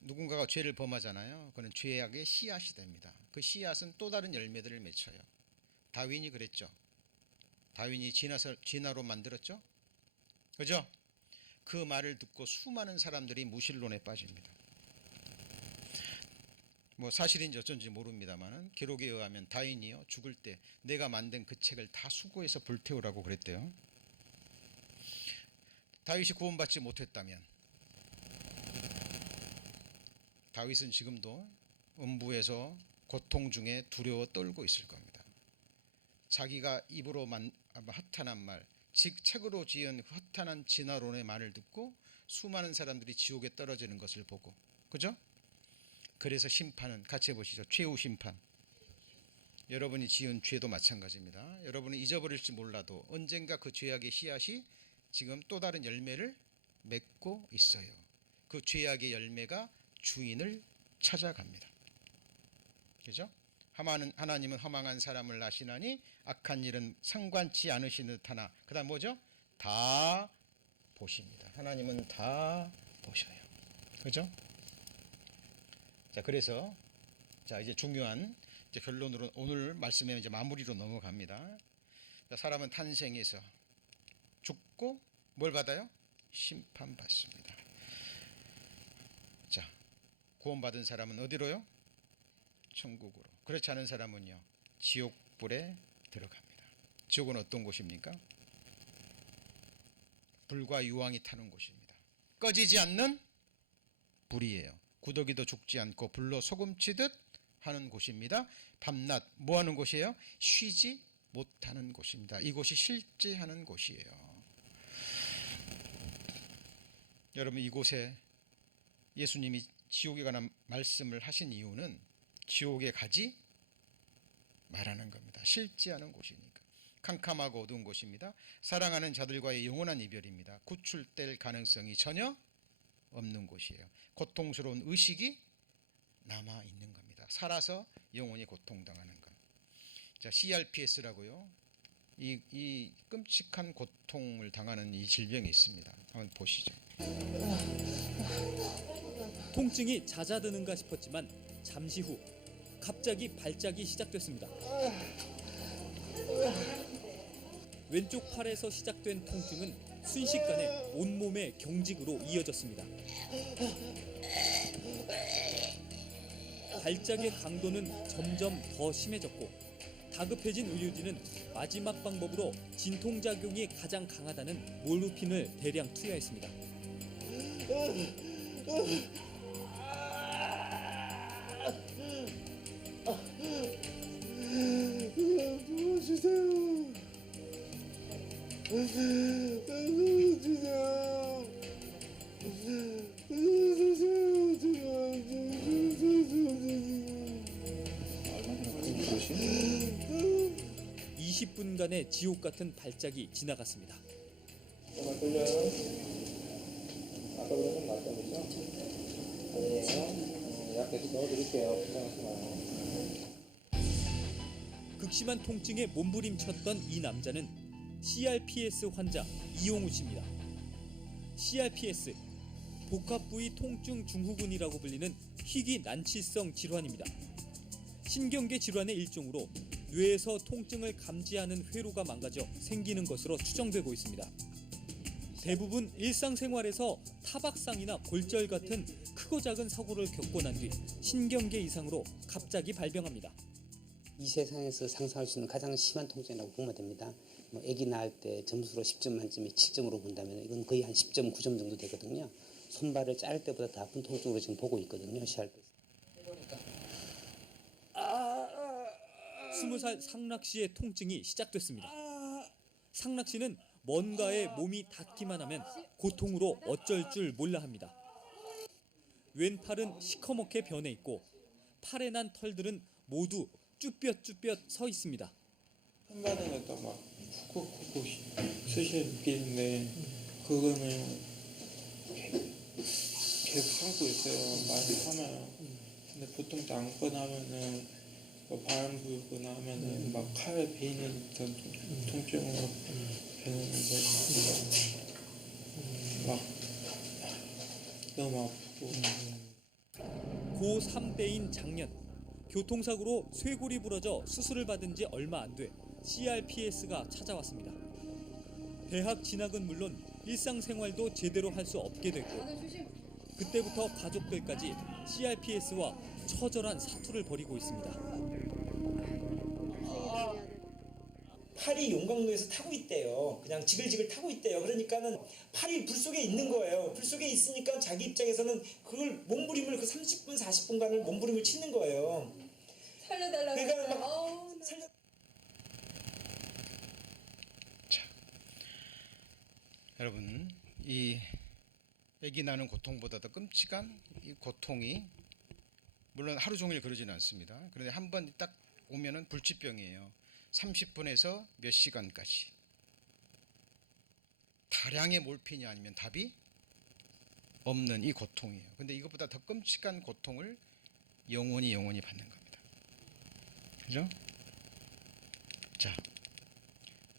누군가가 죄를 범하잖아요. 그는 죄악의 씨앗이 됩니다. 그 씨앗은 또 다른 열매들을 맺혀요. 다윈이 그랬죠. 다윈이 진화로 만들었죠. 그죠? 그 말을 듣고 수많은 사람들이 무신론에 빠집니다. 뭐 사실인지 어쩐지 모릅니다만 기록에 의하면 다윈이요 죽을 때 내가 만든 그 책을 다 수거해서 불태우라고 그랬대요. 다윗이 구원받지 못했다면 다윗은 지금도 음부에서 고통 중에 두려워 떨고 있을 겁니다. 자기가 입으로 허탄한 말, 즉 책으로 지은 허탄한 진화론의 말을 듣고 수많은 사람들이 지옥에 떨어지는 것을 보고, 그죠? 그래서 심판은 같이 해보시죠. 최후 심판. 여러분이 지은 죄도 마찬가지입니다. 여러분이 잊어버릴지 몰라도 언젠가 그 죄악의 씨앗이 지금 또 다른 열매를 맺고 있어요. 그 죄악의 열매가 주인을 찾아갑니다. 그죠? 하나님은 허망한 사람을 나시나니 악한 일은 상관치 않으시는 듯하나, 그 다음 뭐죠? 다 보십니다. 하나님은 다 보셔요. 그죠? 자, 그래서 이제 중요한 이제 결론으로 오늘 말씀에 이제 마무리로 넘어갑니다. 자, 사람은 탄생해서 죽고 뭘 받아요? 심판받습니다. 자, 구원받은 사람은 어디로요? 천국으로. 그렇지 않은 사람은요, 지옥불에 들어갑니다. 지옥은 어떤 곳입니까? 불과 유황이 타는 곳입니다. 꺼지지 않는 불이에요. 구더기도 죽지 않고 불로 소금치듯 하는 곳입니다. 밤낮 뭐 하는 곳이에요? 쉬지 못하는 곳입니다. 이곳이 실제하는 곳이에요. 여러분, 이곳에 예수님이 지옥에 관한 말씀을 하신 이유는 지옥에 가지 말하는 겁니다. 실제하는 곳이니까. 캄캄하고 어두운 곳입니다. 사랑하는 자들과의 영원한 이별입니다. 구출될 가능성이 전혀 없는 곳이에요. 고통스러운 의식이 남아 있는 겁니다. 살아서 영원히 고통당하는 것. 자, CRPS라고요. 이 끔찍한 고통을 당하는 이 질병이 있습니다. 한번 보시죠. 통증이 잦아드는가 싶었지만 잠시 후 갑자기 발작이 시작됐습니다. 왼쪽 팔에서 시작된 통증은 순식간에 온몸의 경직으로 이어졌습니다. 발작의 강도는 점점 더 심해졌고 다급해진 의료진은 마지막 방법으로 진통작용이 가장 강하다는 몰루핀을 대량 투여했습니다. 얼마 20분간의 지옥 같은 발작이 지나갔습니다. 걸려요? 아까보다 좀 낫다 그죠? 아니에요? 약 계속 넣어드릴게요. 걱정하지 마요. 극심한 통증에 몸부림쳤던 이 남자는 CRPS 환자 이용우 씨입니다. CRPS, 복합부위 통증 증후군이라고 불리는 희귀 난치성 질환입니다. 신경계 질환의 일종으로 뇌에서 통증을 감지하는 회로가 망가져 생기는 것으로 추정되고 있습니다. 대부분 일상생활에서 타박상이나 골절 같은 크고 작은 사고를 겪고 난 뒤 신경계 이상으로 갑자기 발병합니다. 이 세상에서 상상할 수 있는 가장 심한 통증이라고 보면 됩니다. 뭐 아기 낳을 때 점수로 10점 만점에 7점으로 본다면 이건 거의 한 10.9점 정도 되거든요. 손발을 자를 때보다 더 아픈 통증으로 지금 보고 있거든요. CRPS. 20살 상락 씨의 통증이 시작됐습니다. 상락 씨는 뭔가에 몸이 닿기만 하면 고통으로 어쩔 줄 몰라 합니다. 왼팔은 시커멓게 변해 있고 팔에 난 털들은 모두 쭈뼛쭈뼛 서 있습니다. 한바닥에다 막 쿡쿡쿡 쑤시는 느끼는데 그거는 계속 참고 있어요. 많이 참아요. 근데 보통 또 안거나 하면은 뭐 바람 불거나 하면은 막 칼에 베이는 듯한 통증으로 베는데 막 너무 아프고 고3 때인 작년 교통사고로 쇄골이 부러져 수술을 받은 지 얼마 안 돼 CRPS가 찾아왔습니다. 대학 진학은 물론 일상생활도 제대로 할 수 없게 됐고 그때부터 가족들까지 CRPS와 처절한 사투를 벌이고 있습니다. 팔이 용광로에서 타고 있대요. 그냥 지글지글 타고 있대요. 그러니까는 팔이 불 속에 있는 거예요. 불 속에 있으니까 자기 입장에서는 그걸 몸부림을 그 30분 40분간을 몸부림을 치는 거예요. 살려달라고 그러니까 했어요. 막 살려. 여러분, 이 아기 낳는 고통보다도 끔찍한 이 고통이 물론 하루 종일 그러지는 않습니다. 그런데 한 번 딱 오면은 불치병이에요. 30분에서 몇 시간까지 다량의 몰핀이 아니면 답이 없는 이 고통이에요. 근데 이것보다 더 끔찍한 고통을 영원히 받는 겁니다. 그죠?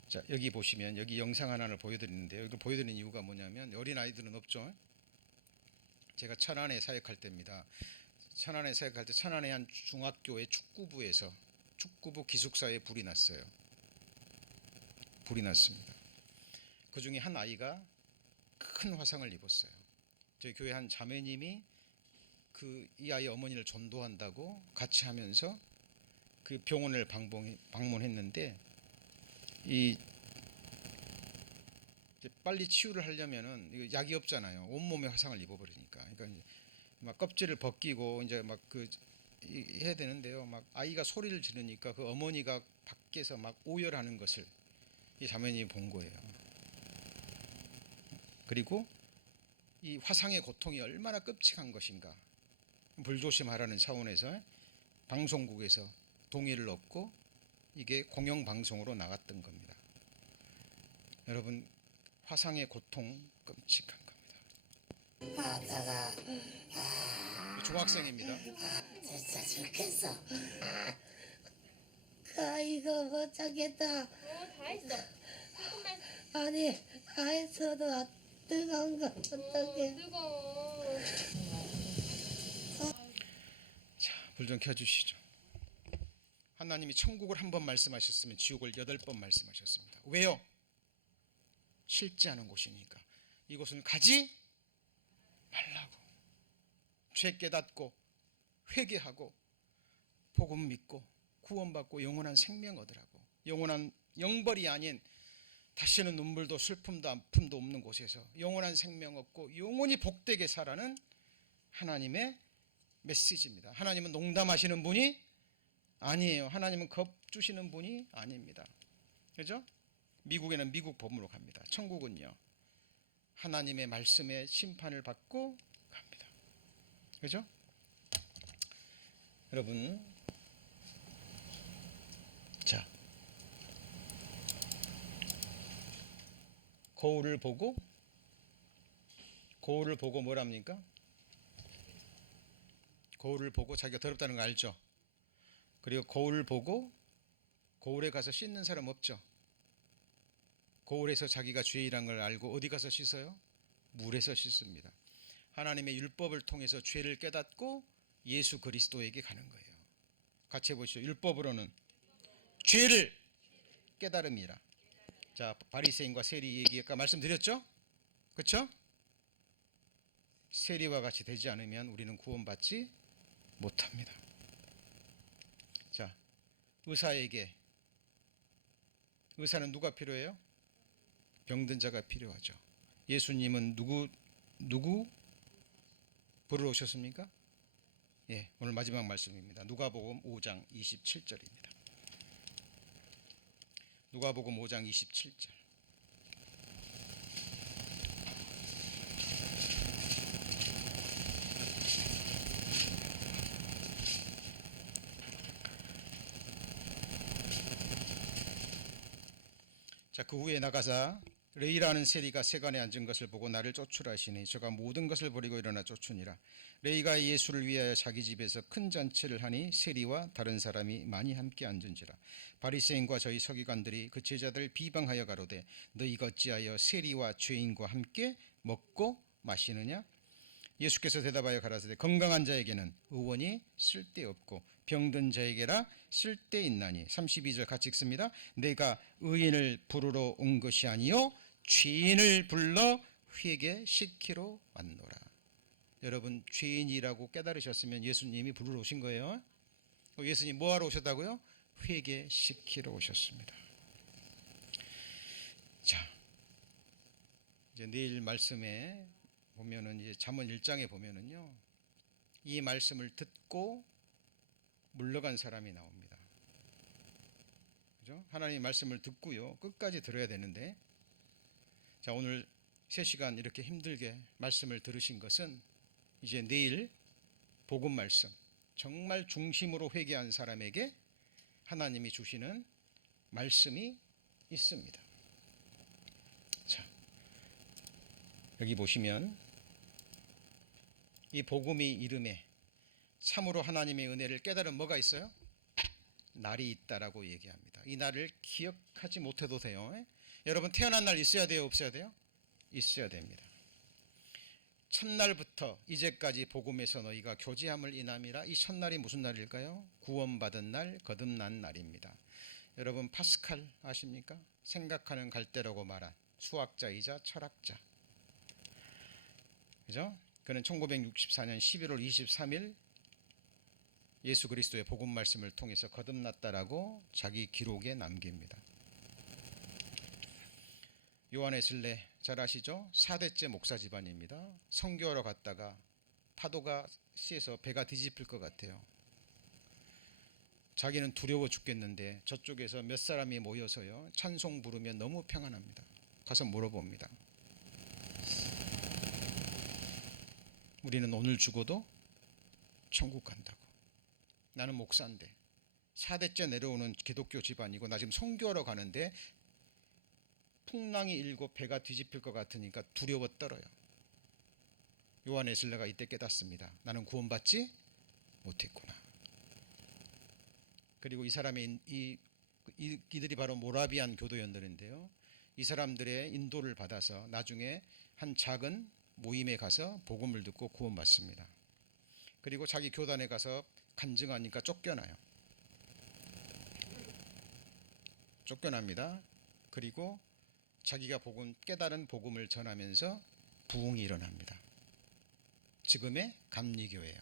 자, 여기 보시면 여기 영상 하나를 보여드리는데요. 이걸 보여드리는 이유가 뭐냐면 어린 아이들은 없죠. 제가 천안에 사역할 때입니다. 천안에 사역할 때 천안의 한 중학교의 축구부에서 축구부 기숙사에 불이 났어요. 불이 났습니다. 그 중에 한 아이가 큰 화상을 입었어요. 저희 교회 한 자매님이 이 아이 어머니를 전도한다고 같이 하면서 그 병원을 방문했는데 빨리 치유를 하려면은 약이 없잖아요. 온몸에 화상을 입어버리니까. 그러니까 막 껍질을 벗기고 이제 막 해야 되는데요. 막 아이가 소리를 지르니까 그 어머니가 밖에서 막 오열하는 것을 이 자매님이 본 거예요. 그리고 이 화상의 고통이 얼마나 끔찍한 것인가. 불조심하라는 차원에서 방송국에서 동의를 얻고 이게 공영방송으로 나갔던 겁니다. 여러분, 화상의 고통 끔찍한 겁니다. 중학생입니다. 진짜 죽겠어. 아이고 못 참겠다. 다 했어. 아니 다 했어도 뜨거운 거 어떡해. 뜨거워. 자, 불 좀 켜주시죠. 하나님이 천국을 한 번 말씀하셨으면 지옥을 8번 말씀하셨습니다. 왜요? 싫지 않은 곳이니까. 이곳은 가지 말라고. 죄 깨닫고 회개하고 복음 믿고 구원받고 영원한 생명 얻으라고. 영원한 영벌이 아닌 다시는 눈물도 슬픔도 아픔도 없는 곳에서 영원한 생명 얻고 영원히 복되게 살아는 하나님의 메시지입니다. 하나님은 농담하시는 분이 아니에요. 하나님은 겁 주시는 분이 아닙니다. 그죠? 미국에는 미국 법으로 갑니다. 천국은요, 하나님의 말씀에 심판을 받고 갑니다. 그죠? 여러분, 자, 거울을 보고 뭐랍니까? 거울을 보고 자기가 더럽다는 거 알죠? 그리고 거울을 보고 거울에 가서 씻는 사람 없죠? 거울에서 자기가 죄인이란 걸 알고 어디 가서 씻어요? 물에서 씻습니다. 하나님의 율법을 통해서 죄를 깨닫고 예수 그리스도에게 가는 거예요. 같이 해보시죠. 율법으로는 죄를 깨달음이라. 자, 바리새인과 세리 얘기 아까 말씀드렸죠? 그렇죠? 세리와 같이 되지 않으면 우리는 구원받지 못합니다. 자, 의사는 누가 필요해요? 병든 자가 필요하죠. 예수님은 누구 보러 오셨습니까? 예, 오늘 마지막 말씀입니다. 누가복음 5장 27절입니다. 누가복음 5장 27절. 자, 그 후에 나가사 레이라는 세리가 세간에 앉은 것을 보고 나를 쫓으라시니 저가 모든 것을 버리고 일어나 쫓으니라. 레이가 예수를 위하여 자기 집에서 큰 잔치를 하니 세리와 다른 사람이 많이 함께 앉은지라. 바리새인과 저희 서기관들이 그 제자들 비방하여 가로되 너희가 어찌하여 세리와 죄인과 함께 먹고 마시느냐? 예수께서 대답하여 가라사대 건강한 자에게는 의원이 쓸데없고 병든 자에게라 쓸데있나니. 32절 같이 읽습니다. 내가 의인을 부르러 온 것이 아니요 죄인을 불러 회개시키러 왔노라. 여러분, 죄인이라고 깨달으셨으면 예수님이 부르러 오신 거예요. 예수님 뭐하러 오셨다고요? 회개시키러 오셨습니다. 자, 이제 내일 말씀에 보면은 이제 잠언 1장에 보면은요, 이 말씀을 듣고 물러간 사람이 나옵니다. 그죠? 하나님의 말씀을 듣고요, 끝까지 들어야 되는데, 자, 오늘 3시간 이렇게 힘들게 말씀을 들으신 것은 이제 내일 복음 말씀, 정말 중심으로 회개한 사람에게 하나님이 주시는 말씀이 있습니다. 자, 여기 보시면 이 복음의 이름에 참으로 하나님의 은혜를 깨달은 뭐가 있어요? 날이 있다라고 얘기합니다. 이 날을 기억하지 못해도 돼요. 여러분, 태어난 날 있어야 돼요, 없어야 돼요? 있어야 됩니다. 첫날부터 이제까지 복음에서 너희가 교제함을 인함이라. 이 첫날이 무슨 날일까요? 구원받은 날, 거듭난 날입니다. 여러분, 파스칼 아십니까? 생각하는 갈대라고 말한 수학자이자 철학자, 그죠? 그는 1964년 11월 23일 예수 그리스도의 복음 말씀을 통해서 거듭났다라고 자기 기록에 남깁니다. 요한 웨슬레 잘 아시죠? 4대째 목사 집안입니다. 선교하러 갔다가 파도가 세서 배가 뒤집힐 것 같아요. 자기는 두려워 죽겠는데 저쪽에서 몇 사람이 모여서요, 찬송 부르면 너무 평안합니다. 가서 물어봅니다. 우리는 오늘 죽어도 천국 간다고. 나는 목사인데 4대째 내려오는 기독교 집안이고 나 지금 선교하러 가는데 풍랑이 일고 배가 뒤집힐 것 같으니까 두려워 떨어요. 요한 웨슬레가 이때 깨닫습니다. 나는 구원받지 못했구나. 그리고 이 사람이 이들이 바로 모라비안 교도연들인데요. 이 사람들의 인도를 받아서 나중에 한 작은 모임에 가서 복음을 듣고 구원받습니다. 그리고 자기 교단에 가서 간증하니까 쫓겨나요. 쫓겨납니다. 그리고 자기가 깨달은 복음을 전하면서 부흥이 일어납니다. 지금의 감리교예요.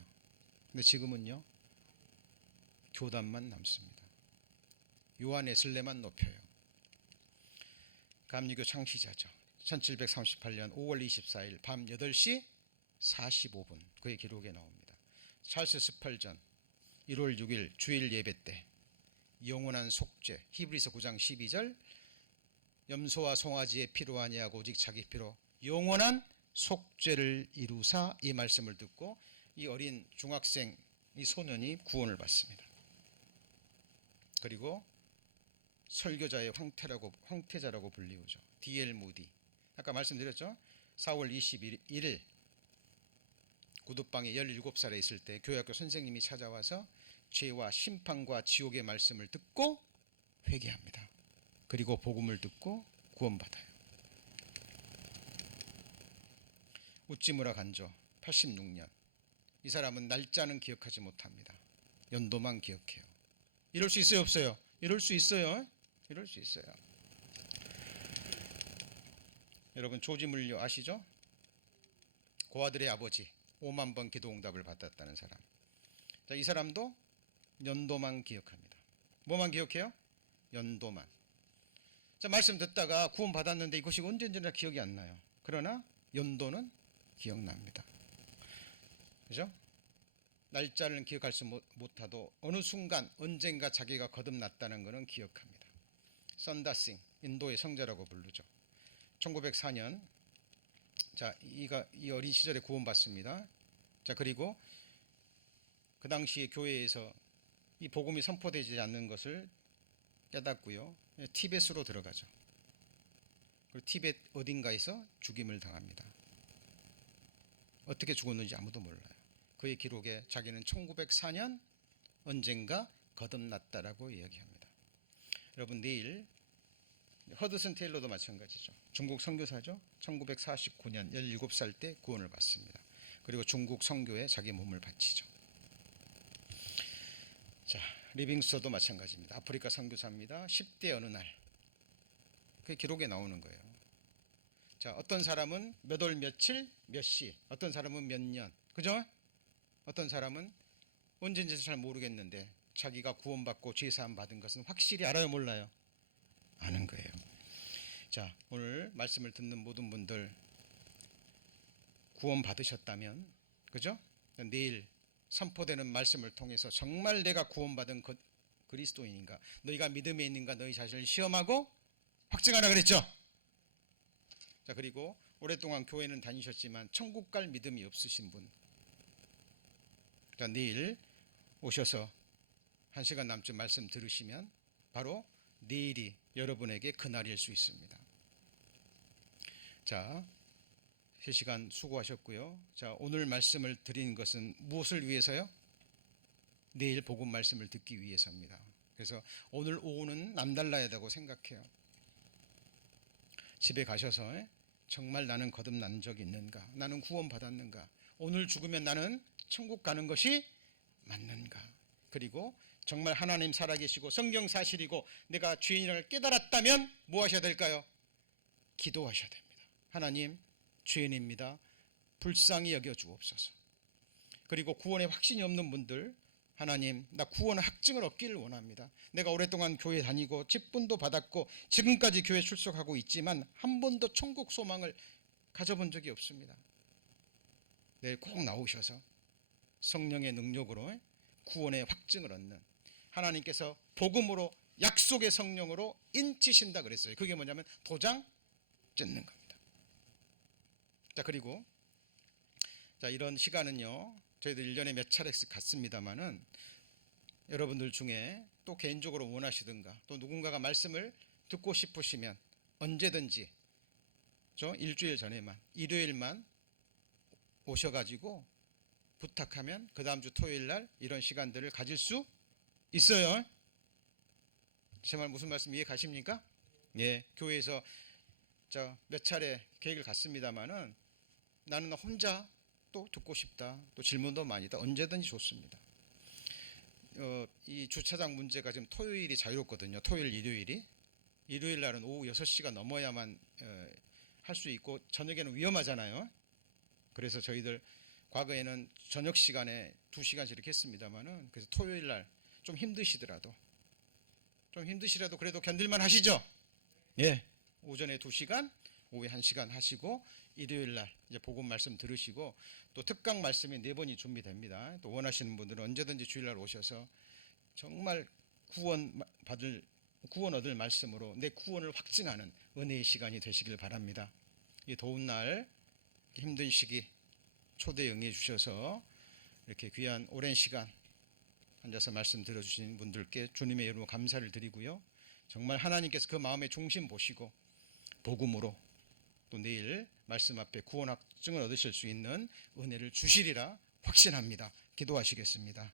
근데 지금은요, 교단만 남습니다. 요한 웨슬레만 높여요. 감리교 창시자죠. 1738년 5월 24일 밤 8시 45분 그의 기록에 나옵니다. 찰스 스펄전 1월 6일 주일 예배 때 영원한 속죄, 히브리서 9장 12절, 염소와 송아지의 피로 아니하고 오직 자기 피로 영원한 속죄를 이루사, 이 말씀을 듣고 이 어린 중학생, 이 소년이 구원을 받습니다. 그리고 설교자의 황태자라고 불리우죠. D.L. 무디, 아까 말씀드렸죠. 4월 21일 구두방에 17살에 있을 때 교회학교 선생님이 찾아와서 죄와 심판과 지옥의 말씀을 듣고 회개합니다. 그리고 복음을 듣고 구원받아요. 우찌무라 간조 86년, 이 사람은 날짜는 기억하지 못합니다. 연도만 기억해요. 이럴 수 있어요, 없어요? 이럴 수 있어요. 이럴 수 있어요. 여러분, 조지 물류 아시죠? 고아들의 아버지, 5만 번 기도 응답을 받았다는 사람. 자, 이 사람도 연도만 기억합니다. 뭐만 기억해요? 연도만. 자, 말씀 듣다가 구원 받았는데 이것이 언제인지나 기억이 안 나요. 그러나 연도는 기억납니다. 그죠? 날짜를 기억할 수 못하도 어느 순간 언젠가 자기가 거듭났다는 것은 기억합니다. 선다싱, 인도의 성자라고 부르죠. 1904년, 자, 이 어린 시절에 구원받습니다. 자, 그리고 그 당시에 교회에서 이 복음이 선포되지 않는 것을 깨닫고요, 티벳으로 들어가죠. 그리고 티벳 어딘가에서 죽임을 당합니다. 어떻게 죽었는지 아무도 몰라요. 그의 기록에 자기는 1904년 언젠가 거듭났다라고 이야기합니다. 여러분, 내일 허드슨 테일러도 마찬가지죠. 중국 선교사죠. 1949년 17살 때 구원을 받습니다. 그리고 중국 선교에 자기 몸을 바치죠. 자, 리빙스터도 마찬가지입니다. 아프리카 선교사입니다. 10대 어느 날, 그 기록에 나오는 거예요. 자, 어떤 사람은 몇 월 며칠 몇 시, 어떤 사람은 몇 년, 그죠? 어떤 사람은 언제인지 잘 모르겠는데 자기가 구원받고 죄사함 받은 것은 확실히 알아요, 몰라요? 아는 거예요. 자, 오늘 말씀을 듣는 모든 분들 구원 받으셨다면, 그죠? 내일 선포되는 말씀을 통해서 정말 내가 구원받은 그리스도인인가, 너희가 믿음에 있는가, 너희 자신을 시험하고 확증하라 그랬죠. 자, 그리고 오랫동안 교회는 다니셨지만 천국 갈 믿음이 없으신 분, 자, 내일 오셔서 1시간 남짓 말씀 들으시면 바로 내일이 여러분에게 그날일 수 있습니다. 자, 3시간 수고하셨고요. 자, 오늘 말씀을 드린 것은 무엇을 위해서요? 내일 복음 말씀을 듣기 위해서입니다. 그래서 오늘 오후는 남달라야 되고 생각해요. 집에 가셔서 정말 나는 거듭난 적이 있는가? 나는 구원받았는가? 오늘 죽으면 나는 천국 가는 것이 맞는가? 그리고 정말 하나님 살아계시고 성경 사실이고 내가 죄인을 깨달았다면 뭐 하셔야 될까요? 기도하셔야 됩니다. 하나님, 죄인입니다. 불쌍히 여겨 주옵소서. 그리고 구원의 확신이 없는 분들, 하나님, 나 구원의 확증을 얻기를 원합니다. 내가 오랫동안 교회 다니고 직분도 받았고 지금까지 교회 출석하고 있지만 한 번도 천국 소망을 가져본 적이 없습니다. 내일 꼭 나오셔서 성령의 능력으로 구원의 확증을 얻는, 하나님께서 복음으로 약속의 성령으로 인치신다 그랬어요. 그게 뭐냐면 도장 찍는 겁니다. 자, 그리고 자, 이런 시간은요, 저희들 1년에 몇 차례씩 갔습니다마는 여러분들 중에 또 개인적으로 원하시든가 또 누군가가 말씀을 듣고 싶으시면 언제든지 저 일주일 전에만, 일요일만 오셔가지고 부탁하면 그 다음 주 토요일 날 이런 시간들을 가질 수 있어요. 제 말 무슨 말씀 이해 가십니까? 예, 교회에서 몇 차례 계획을 갔습니다마는 나는 혼자 또 듣고 싶다, 또 질문도 많이 다 언제든지 좋습니다. 이 주차장 문제가 지금 토요일이 자유롭거든요. 토요일, 일요일이. 일요일 날은 오후 6시가 넘어야만 할 수 있고 저녁에는 위험하잖아요. 그래서 저희들 과거에는 저녁 시간에 2시간씩 이렇게 했습니다마는, 그래서 토요일 날 좀 힘드시더라도 그래도 견딜만 하시죠? 예. 오전에 2시간, 오후에 1시간 하시고 일요일 날 이제 복음 말씀 들으시고 또 특강 말씀이 4번이 준비됩니다. 또 원하시는 분들은 언제든지 주일날 오셔서 정말 구원 얻을 말씀으로 내 구원을 확증하는 은혜의 시간이 되시길 바랍니다. 이 더운 날 힘든 시기 초대 응해 주셔서 이렇게 귀한 오랜 시간 앉아서 말씀 들어주신 분들께 주님의 이름으로 감사를 드리고요. 정말 하나님께서 그 마음의 중심 보시고 복음으로 또 내일 말씀 앞에 구원 확증을 얻으실 수 있는 은혜를 주시리라 확신합니다. 기도하시겠습니다.